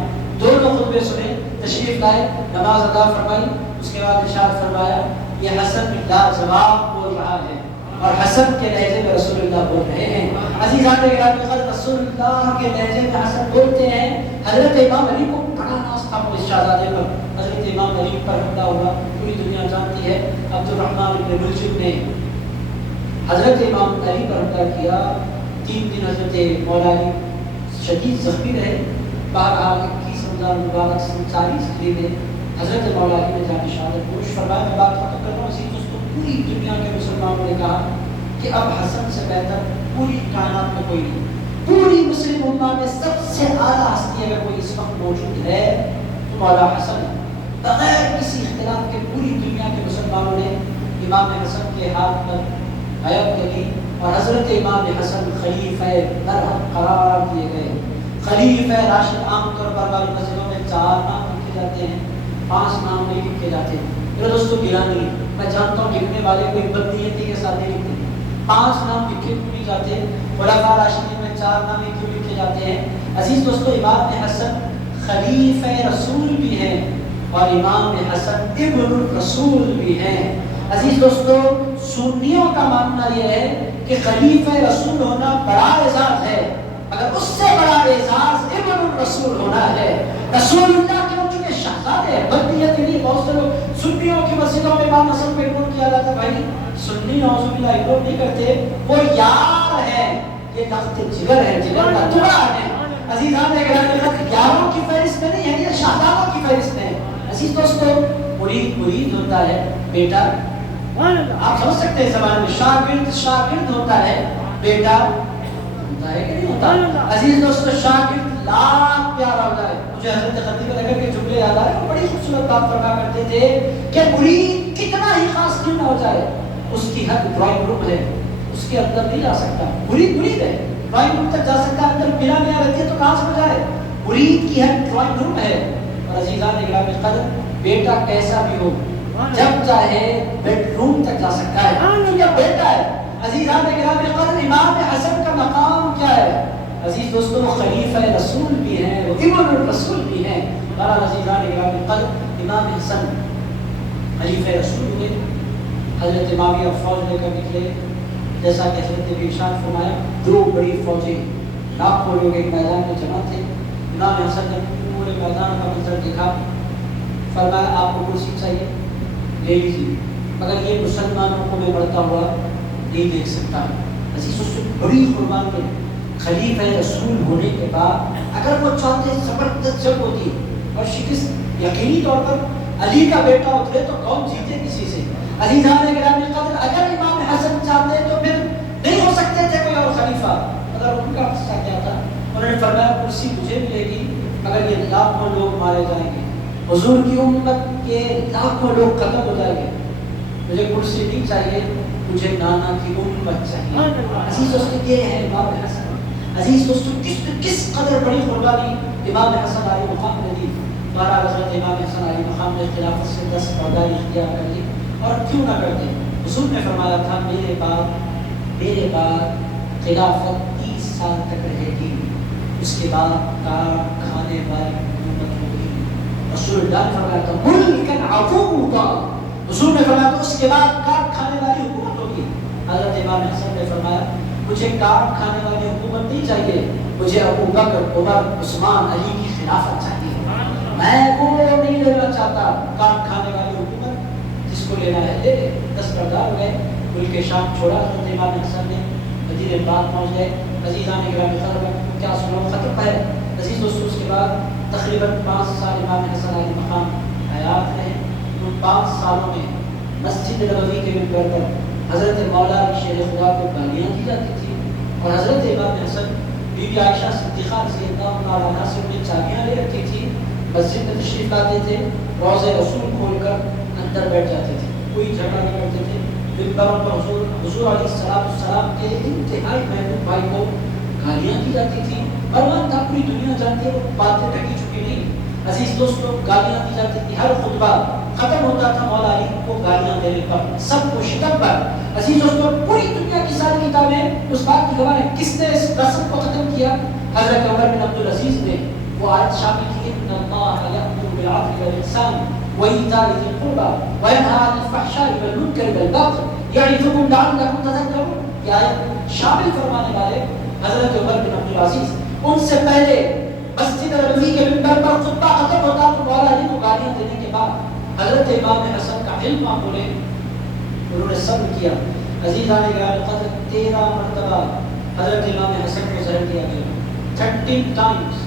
دونوں خطبے سنے، تشریف لائے، نماز ادا فرمائی، اس کے بعد ارشاد فرمایا یہ حسن لاجواب بول رہا ہے، اور حسن کے لہجے میں رسول اللہ بول رہے ہیں۔ عزیزان گرامی قدر، رسول اللہ کے لہجے میں حسن بولتے ہیں۔ حضرت امام علی کو بڑا ناز تھا اس شہزادے پر، حضرت امام علی پر حملہ ہوا، پوری دنیا جانتی ہے۔ عبد الرحمن بن ملجم نے حضرت امام علی پر حملہ کیا، 3 دن حضرت مولا علی شدید زخمی رہے۔ بہرحال 21 رمضان مبارک سن 40 میں حضرت مولا علی نے جان شہادت نوش فرمایا۔ میں بات ختم کر رہا ہوں۔ اسی دوستوں، پوری دنیا کے مسلمانوں نے کہا کہ اب حسن سے بہتر پوری کائنات میں کوئی نہیں، پوری مسلم امہ میں سب سے اعلیٰ ہستی اگر کوئی اس وقت موجود ہے تو مولا حسن ہے۔ بغیر کسی اختلاف کے پوری دنیا کے مسلمانوں نے امام حسن کے ہاتھ پر بیعت لگی، اور حضرت امام حسن خلیفہ برحق قرار دیے گئے۔ خلیفہ راشد عام طور پر ہماری مسجدوں میں 4 نام لکھے جاتے ہیں، 5 نام نہیں لکھے جاتے۔ میرے دوستوں گرا نہیں، میں جانتا ہوں لکھنے والے کوئی بدنیتی کے ساتھ نہیں لکھتے، 5 نام لکھے کیوں نہیں جاتے؟ خلفاء راشدین میں 4 نام کیوں لکھے جاتے ہیں؟ عزیز دوستو، امام حسن خلیفہ رسول بھی ہیں اور امام حسن ابن الرسول بھی ہیں۔ عزیز دوستو، سنیوں کا ماننا یہ ہے کہ خلیفہ رسول ہونا بڑا اعزاز ہے، اگر اس سے بڑا اعزاز ابن الرسول ہونا ہے۔ رسول اللہ کے ہو چکے شہزادے، بدنیت نہیں۔ بہت سے لوگ سنیوں کی مسجدوں میں امام حسن کو اگنور کیا جاتا ہے، بھائی سنی نعوذ باللہ اگنور نہیں کرتے، وہ یار ہے، یہ تخت جگر ہے، جگر کا ٹکڑا ہے۔ عزیزان گرامی، یاروں کی فہرست میں نہیں ہے، یہ شہزادوں کی فہرست میں ہے۔ عزیز دوستو، مرید ہوتا ہے بیٹا، آپ سمجھ سکتے ہیں زبان میں، شاگرد ہوتا ہے بیٹا، ہوتا ہے کہ نہیں ہوتا؟ عزیز دوستو، شاگرد لاکھ پیارا ہوتا ہے۔ مجھے حضرت خطیب نگر کے جملے یاد آ رہے ہیں، وہ بڑی خوبصورت بات فرما کرتے تھے کہ مرید کتنا ہی خاص کیوں نہ ہو جائے، اس کی حد ڈرائنگ روم ہے، اس کے اندر نہیں جا سکتا۔ مرید ہے، ڈرائنگ روم تک جا سکتا ہے، اندر بنا نیا رہتی ہے تو کہاں سے ہو جائے؟ مرید کی حد ڈرائنگ روم ہے۔ اور عزیزان گرامی قدر، بیٹا کیسا بھی ہو، جب چاہے بیڈ روم تک جا سکتا ہے، کیونکہ بیٹا ہے۔ عزیزان گرامی قدر، امام حسن کا مقام کیا ہے؟ عزیز دوستو، وہ خلیفہ رسول بھی ہیں، وہ ابن الرسول بھی ہیں۔ بہرحال عزیزان گرامی قدر، امام حسن خلیفہ رسول ہوئے، حضرت معاویہ فوج لے کر نکلے، جیسا کہ حضرت نے ارشاد فرمایا 2 بڑی فوجیں لاکھوں لوگ ایک میدان میں جمع تھے۔ امام حسن نے پورے میدان کا منظر دیکھا، فرمایا آپ کو کرسی چاہیے لے لیجیے، مگر یہ مسلمانوں کو میں بڑھتا ہوا نہیں دیکھ سکتا۔ عزیز اس سے بڑی قربانی ہے، خلیفہ رسول ہونے کے بعد اگر وہ چاہتے زبردست جنگ ہوتی اور شکست یقینی طور پر علی کا بیٹا اترے تو کون جیتے کسی سے۔ عزیزان گرامی قدر، اگر امام حسن چاہتے تو پھر نہیں ہو سکتے تھے کوئی اور خلیفہ، مگر ان کا قصہ کیا تھا؟ انہوں نے فرمایا کرسی مجھے ملے گی مگر یہ لاکھوں لوگ مارے جائیں گے، حضور کی امت کے لاکھوں لوگ ختم ہو جائیں گے، مجھے کرسی نہیں چاہیے، مجھے نانا کی امت چاہیے۔ عزیز دوستو، یہ ہے امام حسن۔ عزیز دوستو، کس قدر بڑی قربانی امام حسن علیہ مقام نے دی۔ بہرحال حضرت امام حسن علیہ مقام نے خلافت سے 10 پرداری اختیار کر لی، اور کیوں نہ کرتے؟ حضور نے فرمایا تھا میرے بعد خلافت 30 سال تک رہے گی، اس کے بعد کاٹ کھانے والی حکومت ہوگی. رسول اللہ نے فرمایا تھا ملکن عقوقا، حضور نے فرمایا تو اس کے بعد کاٹ کھانے والی حکومت ہوگی. حضرت امام حسن نے فرمایا مجھے کاٹ کھانے والی حکومت نہیں چاہیے، مجھے ابو بکر، عمر، عثمان، علی کی خلافت چاہیے. میں وہ نہیں لینا چاہتا کاٹ کھانے والی حکومت، جس کو لینا ہے لے لے. دستبردار ہو گئے، ملک شام چھوڑا. حضرت امام حسن نے مدینہ پاک پہنچ گئے. عزیزان گرامی قدر کیا سنو ختم ہے. عزیز دوستو اس کے بعد تقریباً 5 سال امام حسن علیہ مقام حیات رہے. ان 5 سالوں میں مسجد نبوی کے منبر پر حضرت مولا شیر خدا کو گالیاں دی جاتی تھی، اور حضرت امام حسن بی بی عائشہ صدیقہ رضی اللہ عنہا سے انہیں چابیاں لے رکھی تھی. مسجد میں تشریف لاتے تھے، روضہ رسول کھول کر اندر بیٹھ جاتے تھے، کوئی جھگڑا نہیں کرتے تھے. منبروں پر حضور علیہ السلام کے انتہائی محبوب بھائی کو گالیاں دی جاتی تھی. فرمان تھا پوری دنیا جانتی ہے وہ باتیں ڈھکی چکی نہیں. عزیز دوستوں گالیاں دی جاتی تھی. ہر خطبہ ختم ہوتا تھا مولا علی کو گالیاں دینے پر، سب کو شتم پر. عزیز دوستوں پوری دنیا کی ساری کتابیں اس بات کی گواہ ہیں. کس نے اس رسم کو ختم کیا؟ حضرت عمر بن عبدالعزیز نے وہ آیت شامل کی ان اللہ یأمر بالعدل والإحسان وإیتاء ذی القربى وینہی عن الفحشاء والمنکر والبغی یعظکم لعلکم تذکرون. یہ آیت شامل فرمانے والے حضرت عمر بن عبدالعزیز. ان سے پہلے مسجد نبوی کے منبر پر خطبہ ختم ہوتا تو مولا علی کو گالیاں دینے کے بعد حضرت امام حسن کا علم آپ بولے انہوں نے صبر کیا. عزیزان گرامی قدر 13 مرتبہ حضرت امام حسن کو زہر دیا گیا. 13 ٹائمز.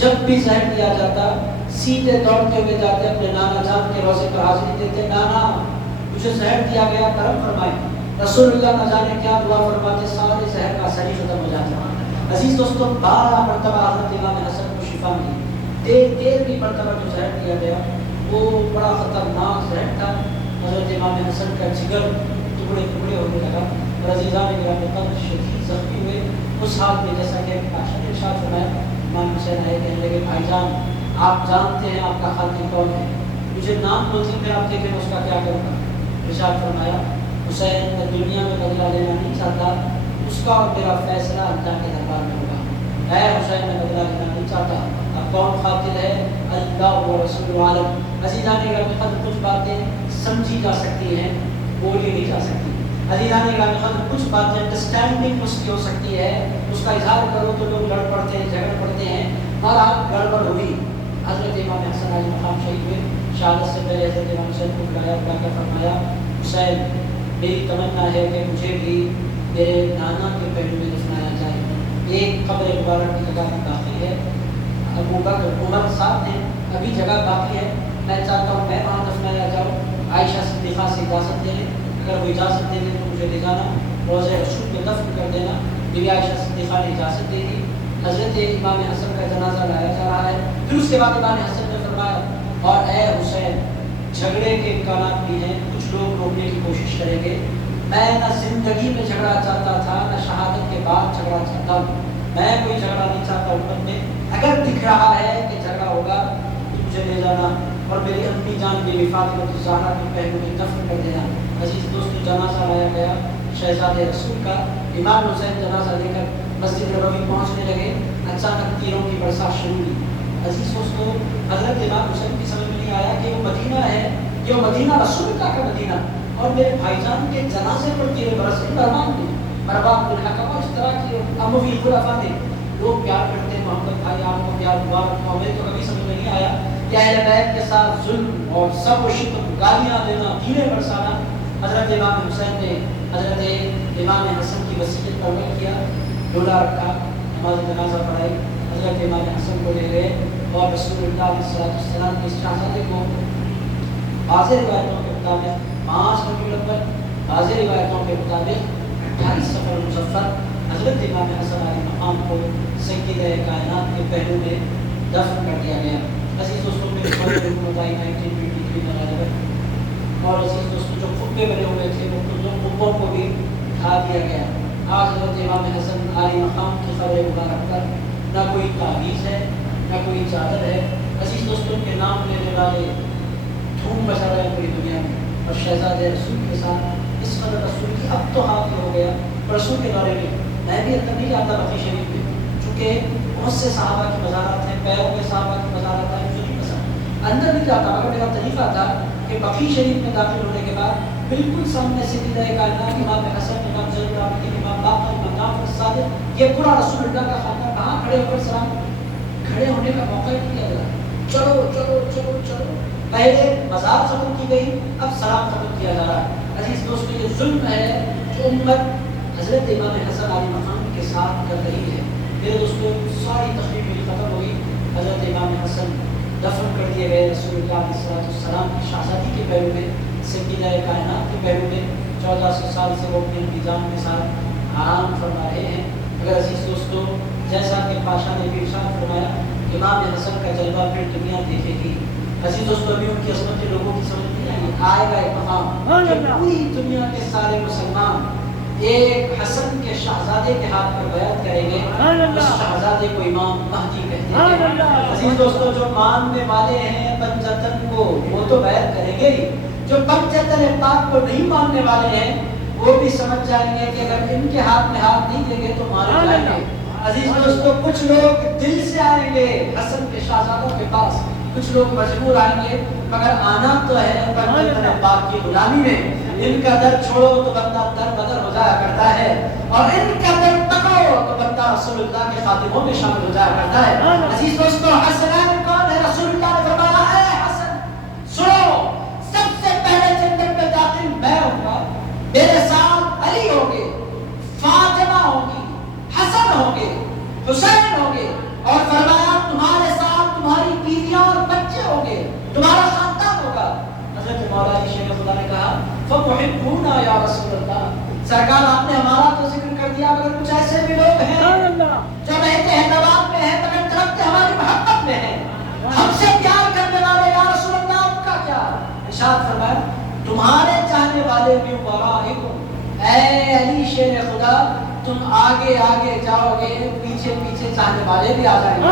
جب بھی زہر دیا جاتا سیدھے دوڑتے ہوئے جاتے اپنے نانا جان کے روضے پر حاضری دیتے. نانا مجھے زہر دیا گیا، کرم فرمائے. رسول اللہ نہ جانے کیا دعا فرماتے، سارے زہر کا اثر ہی ختم ہو جاتا. عزیز دوستوں 12 مرتبہ حضرت امام حسن کو شفا ملی. 13ویں مرتبہ جو زہر دیا گیا وہ بڑا خطرناک زہر تھا. حضرت امام حسن کا جگر ٹکڑے ٹکڑے ہونے لگا اور عزیزان گرامی قدر شدید زخمی ہوئے. اس حال میں جیسا کہ نے ارشاد فرمایا امام حسین آئے کہنے لگے بھائی جان آپ جانتے ہیں آپ کا خالق کون ہے، مجھے نام بولتی پھر آپ دیکھیں اس کا کیا کروں گا. ارشاد فرمایا حسین میں دنیا میں بدلہ لینا نہیں چاہتا، اس کا اور میرا فیصلہ اللہ کے دربار میں ہوگا. اے حسین میں بدلہ لینا نہیں چاہتا. اب کون قاتل ہے؟ اللہ و رسول عالم. عزیزان گرامی قدر کچھ باتیں سمجھی جا سکتی ہیں، بولی نہیں جا سکتی. عزیزان گرامی قدر کچھ باتیں انڈرسٹینڈنگ اس کی ہو سکتی ہے، اس کا اظہار کرو تو لوگ لڑ پڑتے ہیں، جھگڑ پڑتے ہیں. اور آپ گڑبڑ ہوئی. حضرت امام حسن علیہ مقام شہید ہوئے. شہادت سے پہلے حضرت امام حسین کو بلایا، بلا کر فرمایا حسین میری تمنا ہے کہ مجھے بھی میرے نانا کے پہلو میں دفنایا جائے. ایک قبر مبارک کی جگہ باقی ہے، ابو بکر عمر ساتھ ہیں، ابھی جگہ باقی ہے. میں چاہتا ہوں میں وہاں دفنایا جاؤں. عائشہ صدیقہ سے اجازت دے لیں، اگر وہ اجازت دے دیں تو مجھے لے جانا، روضہ رسول میں دفن کر دینا. بی عائشہ صدیقہ نے اجازت دے دی. حضرت امام حسن کا جنازہ لایا جا رہا ہے. پھر اس کے بعد امام حسن نے فرمایا اور اے حسین جھگڑے کے امکانات بھی ہیں، کچھ لوگ روکنے کی کوشش کریں گے. میں نہ زندگی میں جھگڑا چاہتا تھا نہ شہادت کے بعد جھگڑا چاہتا ہوں. میں کوئی جھگڑا نہیں چاہتا امت میں. اگر دکھ رہا ہے کہ جھگڑا ہوگا تو مجھے لے جانا اور میری امی جان بیوی فاطمہ الزہرا کے پہلو میں دفن کر دینا. عزیز دوستو جنازہ لایا گیا شہزادے رسول کا. امام حسین جنازہ لے کر مسجد نبوی پہنچنے لگے. اچانک تیروں کی برسات شروع ہوئی. عزیز دوستو حضرت امام حسین کی سمجھ میں نہیں آیا کہ وہ مدینہ ہے، یہ مدینہ رسول اللہ کا مدینہ، اور میرے بھائی جان کے جنازے پر تیرے برس رہے. مرمان نے مرباب بن حکم اس طرح کی اموی خلفاء نے لوگ پیار کرتے ہیں محمد بھائی آپ کو پیار مبارک ہو. ہمیں تو کبھی سمجھ میں نہیں آیا کہ اہل بیت کے ساتھ ظلم اور سب و شتم گالیاں دینا تیرے برسانا. حضرت امام حسین نے حضرت امام حسن کی وصیت پر عمل کیا، ڈولا رکھا، نماز جنازہ پڑھائی. حضرت امام حسن کو لے گئے اور رسول اللہ علیہ السلام کی اس شہزادے کو بعض روایتوں کے مطابق 5 ربیع الاول، بعض روایتوں کے مطابق 28 صفر مظفر حضرت امام حسن علیہ مقام کو سید کائنات کے پہلو میں دفن کر دیا گیا. عزیز دوستوں میں حکومت آئی 1923 میں غالباً، اور عزیز دوستوں جو خطبے بنے ہوئے تھے وہ خطبوں کو بھی اٹھا دیا گیا. آج حضرت امام حسن علیہ مقام کی قبر مبارک پر نہ کوئی تعویذ ہے نہ کوئی چادر ہے. عزیز دوستوں کے نام لینے والے دھوم مچا رہے ہیں پوری دنیا میں، اور شہزادے رسول کے ساتھ اس قدر رسول کی اب تو حاضر ہو گیا. رسول کے بارے میں بھی اندر نہیں جاتا بقی شریف میں، چونکہ بہت سے صحابہ کی مزارات ہیں، پیروں میں صحابہ کی مزارات ہیں، مجھے نہیں پسند، اندر نہیں جاتا، مگر میرا طریقہ تھا کہ بقیع شریف میں داخل ہونے کے بعد بالکل سامنے سے سیدھا کائنات امام حسن، امام زین العابدین، امام باقر، امام جعفر الصادق، یہ پورا رسول اللہ کا خاندان کہاں کھڑے ہو کر سلام، کھڑے ہونے کا موقع ہی نہیں دیا، چلو چلو چلو چلو، پہلے مزار ختم کی گئی، اب سلام ختم کیا جا رہا ہے۔ عزیز دوستو، یہ ظلم ہے جو امت حضرت امام حسن علی مقام کے ساتھ کر رہی ہے۔ میرے دوستو، ساری تقریب میری ختم ہوئی، حضرت امام حسن دفن کر دیے گئے رسول اللہ علیہ السلام کی شہزادی کے پیروں میں، سیدہ کائنات کے پیروں میں، 1400 سال سے وہ اپنے انتظام کے ساتھ آرام فرما رہے ہیں۔ مگر عزیز دوستو، جیسا کہ پاشا نے بھی ارشاد فرمایا، امام حسن کا جلوہ پھر دنیا دیکھے گی۔ عزیز دوستو، ابھی ان کی عظمت کے لوگوں کی سمجھ نہیں آئی، آئے گا ایک مقام کہ پوری دنیا کے سارے مسلمان ایک حسن کے شہزادے کے ہاتھ پر بیعت کریں گے، اس شہزادے کو امام مہدی کہتے ہیں۔ عزیز دوستو، جو ماننے والے ہیں پنجتن کو وہ تو بیعت کریں گے ہی، جو پنجتن پاک کو نہیں ماننے والے ہیں وہ بھی سمجھ جائیں گے کہ اگر ان کے ہاتھ میں ہاتھ نہیں دیں گے تو مارے جائیں گے۔ عزیز دوستو، کچھ لوگ دل سے آئیں گے حسن کے شہزادوں کے پاس، کچھ لوگ مجبور آئیں گے، مگر آنا تو ہے پنجتن پاک کی غلامی میں۔ ان کا در چھوڑو تو بندہ در بدر ہو جایا کرتا ہے، اور ان کا در پکڑو تو بندہ رسول اللہ کے خادموں میں شامل ہو جایا کرتا ہے۔ عزیز دوستو، حسنین کون ہے؟ رسول اللہ نے فرمایا، اے حسن سنو، سب سے پہلے جنت میں داخل میں ہوں گا، میرے ساتھ علی ہوں گے، فاطمہ ہوگی، حسن ہوں گے، حسین ہوں گے، اور فرمایا تمہارے ساتھ تمہاری بیویاں اور بچے ہوں گے، تمہارا خاندان ہوگا۔ حضرت مولا علی شیخ خدا نے کہا، فَمُحِبُّونَا یا رسول اللہ، سرکار آپ نے ہمارا تو ذکر کر دیا، مگر کچھ ایسے بھی لوگ ہیں جو رہتے ہیں نواب میں ہیں مگر تڑپتے ہماری محبت میں ہیں، ہم سے پیار کرنے والے یا رسول اللہ، ان کا کیا؟ ارشاد فرمایا، تمہارے چاہنے والے بھی ورائکم، اے علی شیر خدا، تم آگے آگے جاؤ گے، پیچھے پیچھے چاہنے والے بھی آ جائیں گے۔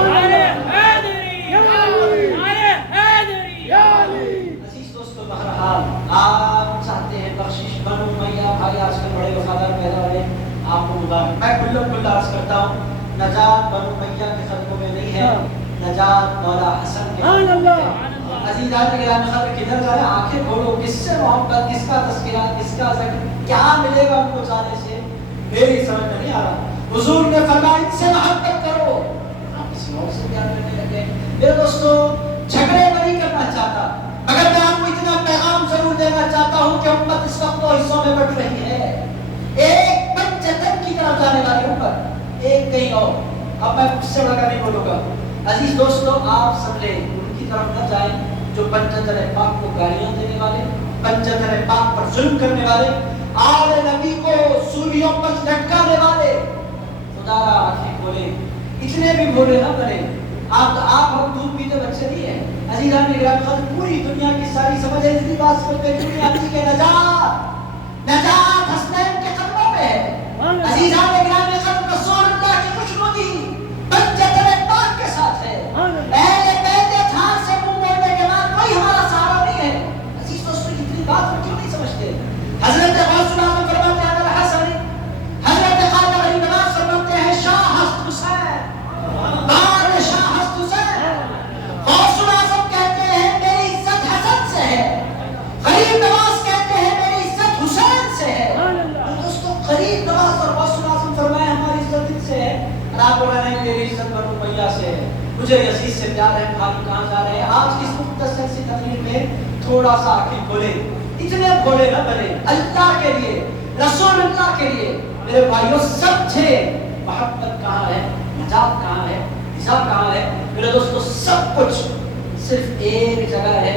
بہرحال آپ چاہتے ہیں بخشش، بنو امیہ بھائی آج کل بڑے وفادار پیدا ہوئے، آپ کو مبارک۔ میں کھلا عرض کرتا ہوں، نجات بنو امیہ کے قدموں میں نہیں ہے، نجات مولا حسن کے قدموں میں ہے۔ عزیزان گرامی، خبر کدھر جا رہے ہیں؟ آنکھیں کھولو، کس سے محبت، کس کا تذکرہ، کس کا ذکر، کیا ملے گا ان کو جانے سے، میری سمجھ میں نہیں آ رہا۔ حضور نے فرمایا ان سے محبت کرو، آپ کسی اور سے پیار کرنے لگے۔ میرے دوستو، جھگڑے نہیں کرنا چاہتا، مگر میں آپ کو اتنا پیغام ضرور دینا چاہتا ہوں کہ امت اس وقت دو حصوں میں بٹ رہی ہے، ایک پنجتن کی طرف جانے والی امت، ایک کہیں اور۔ اب میں اس سے بڑا نہیں بولوں گا۔ عزیز دوستو، آپ سمجھے ان کی طرف نہ جائیں جو پنجتن پاک کو گالیاں دینے والے، پنجتن پاک پر ظلم کرنے والے، آل نبی کو سولیوں پر لٹکانے والے۔ خدا را آنکھیں کھولے، اتنے بھی بھولے نہ بنے۔ آپ ہم دودھ پیتے بچے نہیں ہیں۔ عزیزان گرامی، خود پوری دنیا کی ساری سمجھ ہے اتنی بات سمجھ میں دنیا کی کہ نجات حسنین کے قدموں میں ہے۔ عزیزان گرامی، خود رسول اللہ کی خوشنودی پنجتن پاک کے ساتھ ہے۔ اہل بیت اطہار سے منہ موڑنے کے بعد کوئی ہمارا سہارا نہیں ہے۔ عزیز دوستو، اتنی بات ہم کیوں نہیں سمجھتے؟ حضرت غوث العظم فرماتے ہیں الحسن، حضرت خواجہ غریب نواز فرماتے ہیں شاہ ہست حسین، بار شاہ ہست حسین۔ غوث العظم کہتے ہیں میری عزت حسن سے ہے، غریب نواز کہتے ہیں میری عزت حسین سے ہے۔ دوستو، غریب نواز اور غوث العظم فرمائے ہماری عزت ان سے ہے، اور آپ بول رہے ہیں میری عزت بنو امیہ سے ہے، مجھے یزید سے پیار ہے، بھائی کہاں جا رہے ہیں؟ آج کی اس مختصر سی تقریر میں تھوڑا سا آنکھیں کھولے، اتنے بھولے نہ بنے، اللہ کے لیے، رسول اللہ کے لیے۔ میرے بھائیوں، سمجھے محبت کہاں ہے، نجات کہاں ہے، حساب کہاں ہے؟ میرے دوستو، سب کچھ صرف ایک جگہ ہے،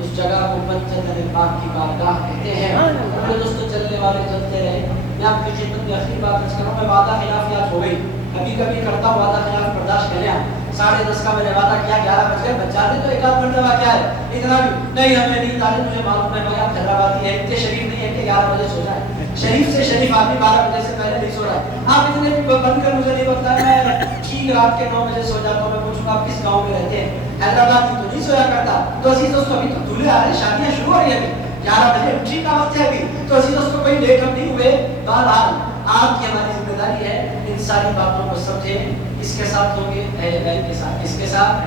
اس جگہ کو پنجتن پاک کی بارگاہ کہتے ہیں۔ میرے دوستو، چلنے والے چلتے رہے۔ میں آپ کی خدمت میں آخری بات عرض کروں، میں وعدہ خلافیات ہو گئی، کبھی کبھی کرتا ہوں وعدہ خلاف، برداشت کر لیں۔ 10:30 کا میں نے وعدہ کیا، 11 بج گئے، بچا دے تو ایک آدھ مرتبہ کیا ہے اتنا بھی نہیں، ہمیں نہیں تعلیم، مجھے معلوم ہے بھائی آپ حیدرآبادی ہیں، اتنے شریف نہیں ہے کہ 11 بجے سو جائے۔ شریف سے شریف آدمی 12 بجے سے پہلے نہیں سو رہا ہے۔ آپ اتنے بند کر مجھے نہیں بتایا، میں ٹھیک رات کے 9 بجے سو جاتا ہوں۔ میں پوچھوں گا آپ کس گاؤں میں رہتے ہیں؟ حیدرآباد کی تو نہیں سویا کرتا۔ تو عزیز دوستو، ابھی تو دولہے آ رہے ہیں، شادیاں شروع ہو رہی ہیں، ابھی 11 بجے انٹری کا وقت ہے ابھی، تو عزیز دوستو کوئی لیٹ ہم نہیں ہوئے۔ بہرحال آپ کی ہماری ذمہ داری ہے ان ساری باتوں کو سمجھیں، اس کس کے ساتھ ہوں گے؟ اہل بیت کے ساتھ. کس کے ساتھ؟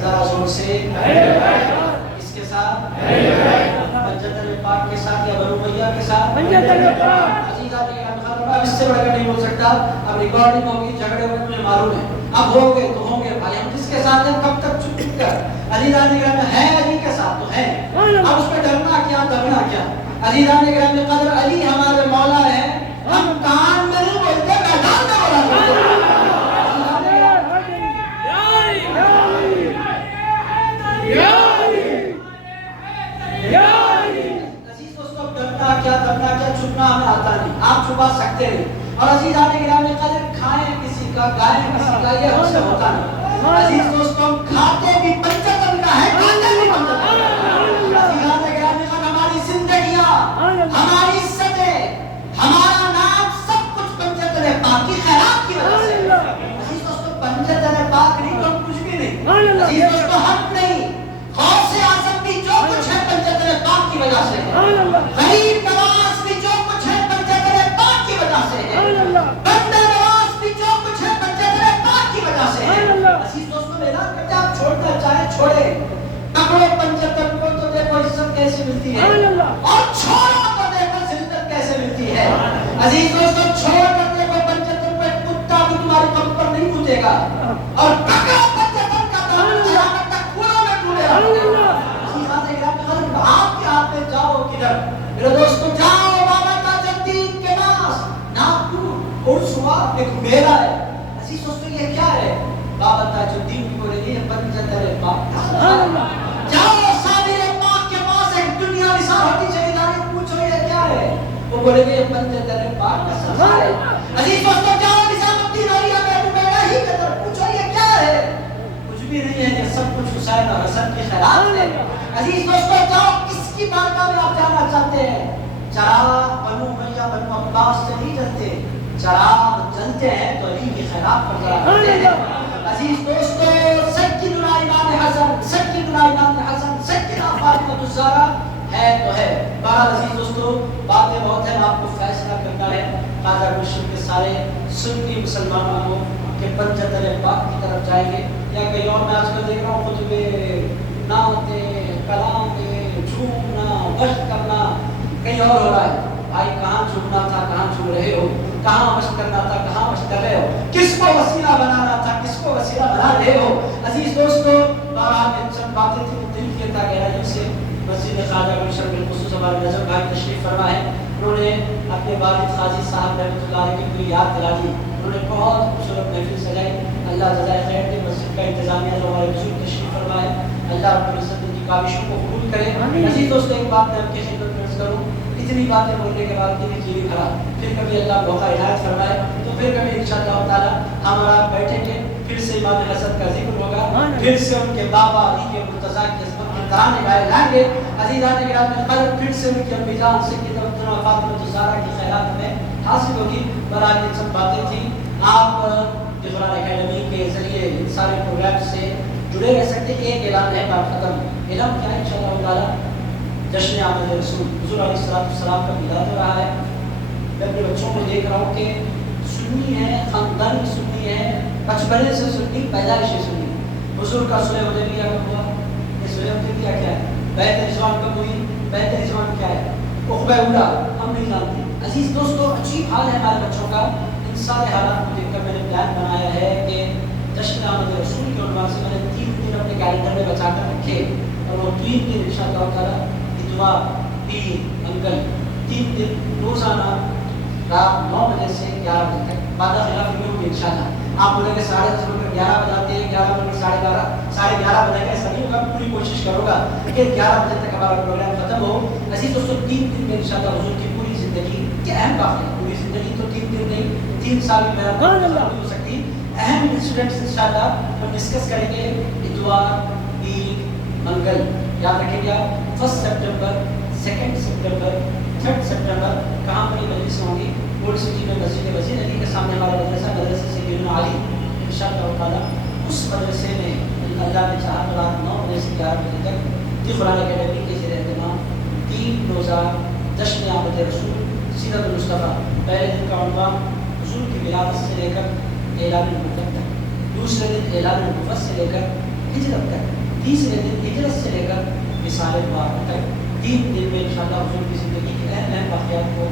ذرا زور سے. کس کے ساتھ؟ پنجتن پاک کے ساتھ یا بنو امیہ کے ساتھ؟ عزیزان اب اس سے بڑھ کر نہیں بول سکتا. اب ریکارڈنگ ہوگی, جھگڑے ہوئے مجھے معلوم ہے, اب ہو گئے تو ہوں گے بھائی. ہم کس کے ساتھ ہیں؟ کب تک چپ کر. عزیزان ہے علی کے ساتھ تو ہے, اب اس پہ ڈرنا کیا دبنا کیا. عزیزان قدر علی ہمارے مولا ہے, ہم کان میں نہیں بولتے, میدان میں بولا کرتے ہیں. عزیز دوستو ڈرنا کیا دبنا کیا, چھپنا ہمیں آتا نہیں, آپ چھپا سکتے نہیں. اور عزیزان قدر کھائیں کسی کا گائیں کسی کا یہ ہم سے ہوتا نہیں. عزیز دوستو ہم کھاتے بھی پنجتن کا ہے, کھاتے بھی پنجتن کا ہے. عزیزان قدر ہماری زندگیاں, ہماری عزتیں, ہمارا نام سب کچھ پنجتن پاک کی خیرات کی وجہ سے. عزیز دوستو پنجتن پاک نہیں تو کچھ بھی نہیں. عزیز دوستو حق نہیں, غوث اعظم بھی جو کچھ ہے پنجتن پاک کی وجہ سے ہے. غریب نواز بھی جو کچھ ہے پنجتن پاک کی وجہ سے ہے. بندہ نواز بھی جو کچھ ہے پنجتن پاک کی وجہ سے ہے. عزیز دوستو اعلان کرتے آپ چھوڑنا چاہیں چھوڑے, پکڑو پنجتن کو تو دیکھو عزت کیسے ملتی ہے, اور چھوڑو تو دیکھو ذلت کیسے ملتی ہے. عزیز دوستو چھوڑ کر دیکھو پنجتن کو, ایک کتا بھی تمہارے کم پر نہیں مچے گا, اور پکڑو پنجتن کا دامن قیامت تک پھولوں میں ڈوبے رہو. آپ کے ہاتھ میں جاؤ کدھر میرے دوستو, جاؤ بابا تاج الدین کے پاس. ناگپور عرس ہوا, ایک میلہ ہے. عزیز دوستو یہ کیا ہے؟ بابا تاج الدین کی بولے گی پنجتن پاک. جاؤ صابر پاک کے پاس, ایک دنیا نثار ہوتی چلی جا رہی, پوچھو یہ کیا ہے؟ وہ بولے گی پنجتن پاک کا سزا ہے. عزیز دوستو جاؤ نظام الدین علیہ بیٹو بیٹا ہی کے طرف, پوچھو یہ کیا ہے؟ کچھ بھی نہیں ہے, یہ سب کچھ حسین اور حسن کی خیرات ہے. عزیز دوستو جاؤ کس کی بارگاہ میں آپ جانا چاہتے ہیں؟ چراغ بنو امیہ بنو عباس سے نہیں جلتے, چراغ جلتے ہیں تو علی کی خیرات پر ذرا کرتے ہیں. عزیز دوستو سیدنا امام حسن, سیدنا امام حسن, سیدنا فاطمہ الزہرا ہے تو ہے. بہرحال عزیز دوستو باتیں بہت ہیں, آپ کو فیصلہ کرنا ہے خواجہ مشرق کے سارے سنی مسلمانوں کو کہ پنجتن پاک کی طرف جائیں گے یا کہیں اور. میں آج کل دیکھ رہا ہوں خطبے, نعتیں, کلام, جھومنا, گشت کرنا کہیں اور ہو رہا ہے. بھائی کہاں جھومنا تھا, کہاں جھوم رہے ہو, کہاں مشق کرنا تھا, کہاں مشق کر رہے ہو, کس کو وسیلہ بنانا تھا, کس کو وسیلہ بنا رہے ہو. عزیز دوستو بہرحال چند باتیں تھیں, دل کی تھا گہرائیوں سے. مسجد خواجہ مشرق بالخصوص ہمارے نظم بھائی تشریف فرما ہے, انہوں نے اپنے والد قاضی صاحب رحمۃ اللہ علیہ کی یاد دلا دی. انہوں نے بہت خوبصورت محفل سجائی, اللہ جزائے خیر دے. مسجد کا انتظامیہ جو ہمارے بزرگ تشریف فرما ہے, اللہ رب العزت ان کی کاوشوں کو قبول کرے. عزیز دوستو ایک بات میں آپ کی خدمت میں عرض کروں, اتنی باتیں بولنے کے بعد بھی جیوی کھڑا, پھر کبھی اللہ موقع عنایت فرمائے تو پھر کبھی انشاءاللہ تعالی ہم اور آپ بیٹھیں گے, پھر سے امام حسن کا ذکر ہوگا, پھر سے ان کے بابا علی کے مرتضیٰ کی عظمت کے ترانے گائے جائیں گے. عزیزان گرامی قدر پھر سے ان کی امی جان سیدتنا فاطمہ الزہرا کی خیرات میں حاصل ہوگی. برحال یہ سب باتیں تھیں. آپ قرآن اکیڈمی کے ذریعے ان سارے پروگرام سے جڑے رہ سکتے. ایک اعلان ہے بات ختم. اعلان کیا ہے انشاءاللہ تعالی, جشن آمد رسول حضور علیہ السلام کا میلاد ہو رہا ہے. میں اپنے بچوں کو دیکھ رہا ہوں کہ سنی ہے, خاندان سنی ہے, بچپنے سے سنی, پیدائش سنی. حضور کا صلح حدیبیہ کب ہوا؟ یہ صلح حدیبیہ کیا ہے؟ بیعت رضوان کب ہوئی؟ بیعت رضوان کیا ہے؟ عقبہ اولیٰ ہم نہیں جانتے. عزیز دوستو عجیب حال ہے ہمارے بچوں کا. ان سارے حالات کو دیکھ کر میں نے پلان بنایا ہے کہ جشن آمد رسول کے عنوان سے میں نے 3 دن اپنے کیلنڈر میں بچا کر رکھے, اور وہ 3 دن انشاءاللہ تعالی اتوار, پیر, منگل, 3 دن روزانہ رات 9 بجے سے 11 بجے تک بادہ خلاف میں ہوگی انشاءاللہ. آپ بولیں گے 10:30 بجے 11 بجاتے ہیں, 11 بجے 11:30 بجے کا ایسا نہیں ہوگا. پوری کوشش کروں گا کہ 11 بجے تک ہمارا پروگرام ختم ہو. عزیز دوستو 3 دن میں انشاءاللہ حضور کی پوری زندگی کے اہم واقعے, پوری زندگی تو 3 دن نہیں 3 سال میں میرا ہو سکتی, اہم انسیڈنٹس انشاءاللہ ہم ڈسکس کریں گے. اتوار, عید, منگل یاد رکھیں گے آپ. 1 سپٹمبر, 2 سپٹمبر, 3 سپٹمبر کہاں پر مجلس ہوں گی؟ اولڈ سٹی میں مسجد وزیر علی کے سامنے ہمارا مدرسہ, مدرسے سیدنا علی انشاءاللہ تعالی. اس مدرسے میں اللہ نے چاہا تو رات 9 بجے سے 11 بجے تک یہ قرآن اکیڈمی کے زیر اہتمام 3 روزہ جشن آمد رسول سیرت المصطفیٰ. پہلے دن کا عنوان حضور کی ولادت سے لے کر اعلان نبوت تک، دوسرے دن اعلان نبوت سے لے کر ہجرت تک، تیسرے دن ہجرت سے لے کر وصال مبارک تک، 3 دن میں انشاءاللہ حضور کی زندگی کے اہم اہم واقعات کو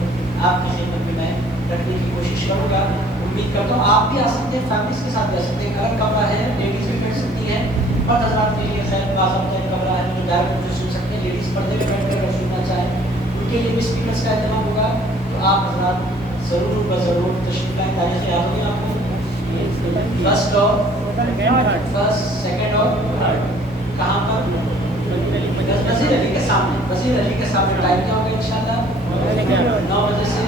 آپ کی خدمت میں میں رکھنے کی کوشش کروں گا۔ امید کرتا ہوں آپ بھی آ سکتے ہیں، فیملیز کے ساتھ بھی آ سکتے ہیں، اگر کمرہ ہے لیڈیز بھی بیٹھ سکتی ہیں، مرد حضرات کے لیے خیر بعض کمرہ ہے جو ڈائریکٹ مجھے سن سکتے ہیں، لیڈیز پردے میں بیٹھ کر اگر سننا چاہیں ان کے لیے بھی اسپیکرس کا اہتمام ہوگا، تو آپ حضرات ضرور بضرور تشریف لائیں۔ تاریخ یاد ہوگی آپ کو، فرسٹ اور فرسٹ سیکنڈ اور کہاں پر؟ وزیر علی کے سامنے، وزیر علی کے سامنے ٹائم کیا ہوگا انشاءاللہ 9 بجے سے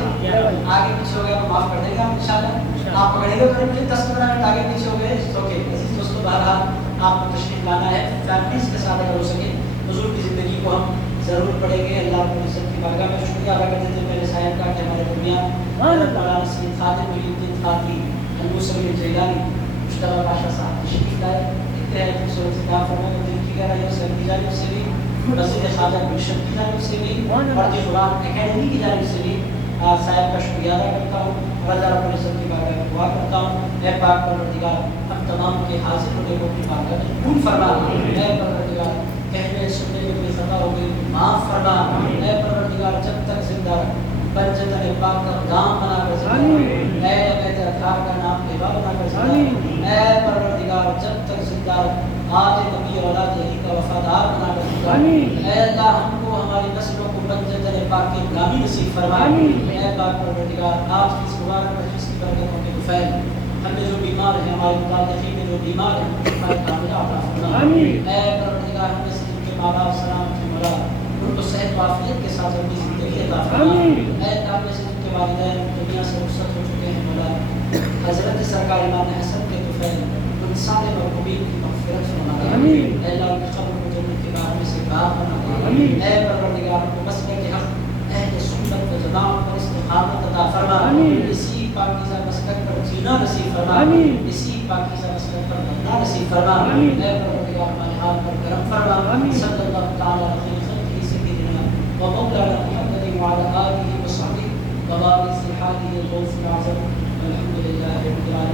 آگے پیچھے ہو گیا تو معاف کر دیں گے آپ انشاءاللہ، آپ پکڑیں گے تو 10-15 منٹ آگے پیچھے ہو گئے تو عزیز دوستوں بہرحال آپ کو تشریف لانا ہے، فیملیز کے ساتھ اگر ہو سکے حضور کی زندگی کو ہم ضرور پڑھیں گے۔ اللہ رب العزت کی بارگاہ میں شکریہ ادا کرتے تھے میرے صاحب کا کہ ہمارے درمیان مولانا سید خادم محی الدین خانقی ابو سعید جیلانی مشتبہ پاشا صاحب تشریف لائے، انتہائی خوبصورت سے کہا فرمائے دل کی گہرائیوں سے اپنی جانب سے بھی، وزیر خارجہ گلشن کی جانب سے بھی اور قرآن اکیڈمی کی جانب سے بھی صاحب کا شکریہ ادا کرتا ہوں اور اللہ رب العزت کی بارگاہ میں دعا کرتا ہوں، اے پاک پروردگار ہم تمام کے حاضر ہونے کو اپنی بارگاہ میں قبول فرما، اے پروردگار کہنے سننے میں کوئی خطا ہو گئی معاف فرما، اے پروردگار جب تک زندہ رکھ بنجتن پاک کا غلام بنا کر زندہ رکھ، اے بیت اطہار کا نام لوا بنا کر زندہ رکھ، اے پروردگار جب تک زندہ رکھ آج نبی اور اولاد علی کا وفادار بنا کر زندہ رکھ، اے اللہ ہم کو ہماری نسلوں کو بنجتن پاک کی غلامی نصیب فرما، اے پاک پروردگار آج کی اس مبارک مجلس کی برکتوں کے بفیل ہم میں جو بیمار ہیں، ہمارے متعلقین میں جو بیمار ہیں ان کو شفا کاملہ عطا فرما، اے پروردگار ہم میں سے جن کے ماں باپ سلامت ہیں مولا ان کو صحت و عافیت کے ساتھ اپنی زندگی عطا فرما، اے اللہ میں سے جن کے والدین دنیا سے رخصت ہو چکے ہیں مولا حضرت سرکار امام حسن کے طفیل ان سارے مرحومین کی مغفرت فرما، اے اللہ ان کی قبر کو جنت کے باغ میں سے باغ بنا دے، اے پروردگار کو مسلک کے حق اہل سنت و جماعت پر استقامت عطا فرما، اسی پاکیزہ مسلک پر جینا نصیب فرما، اسی پاکیزہ مسلک پر مرنا نصیب فرما، اے پروردگار ہمارے حال پر کرم فرما، صلی اللہ تعالی علیہ خلقہ سیدنا و مولانا محمد وعلی آلہ وصحبہ وبارک فی حاله الغوث العظم والحمد للہ رب العالمین۔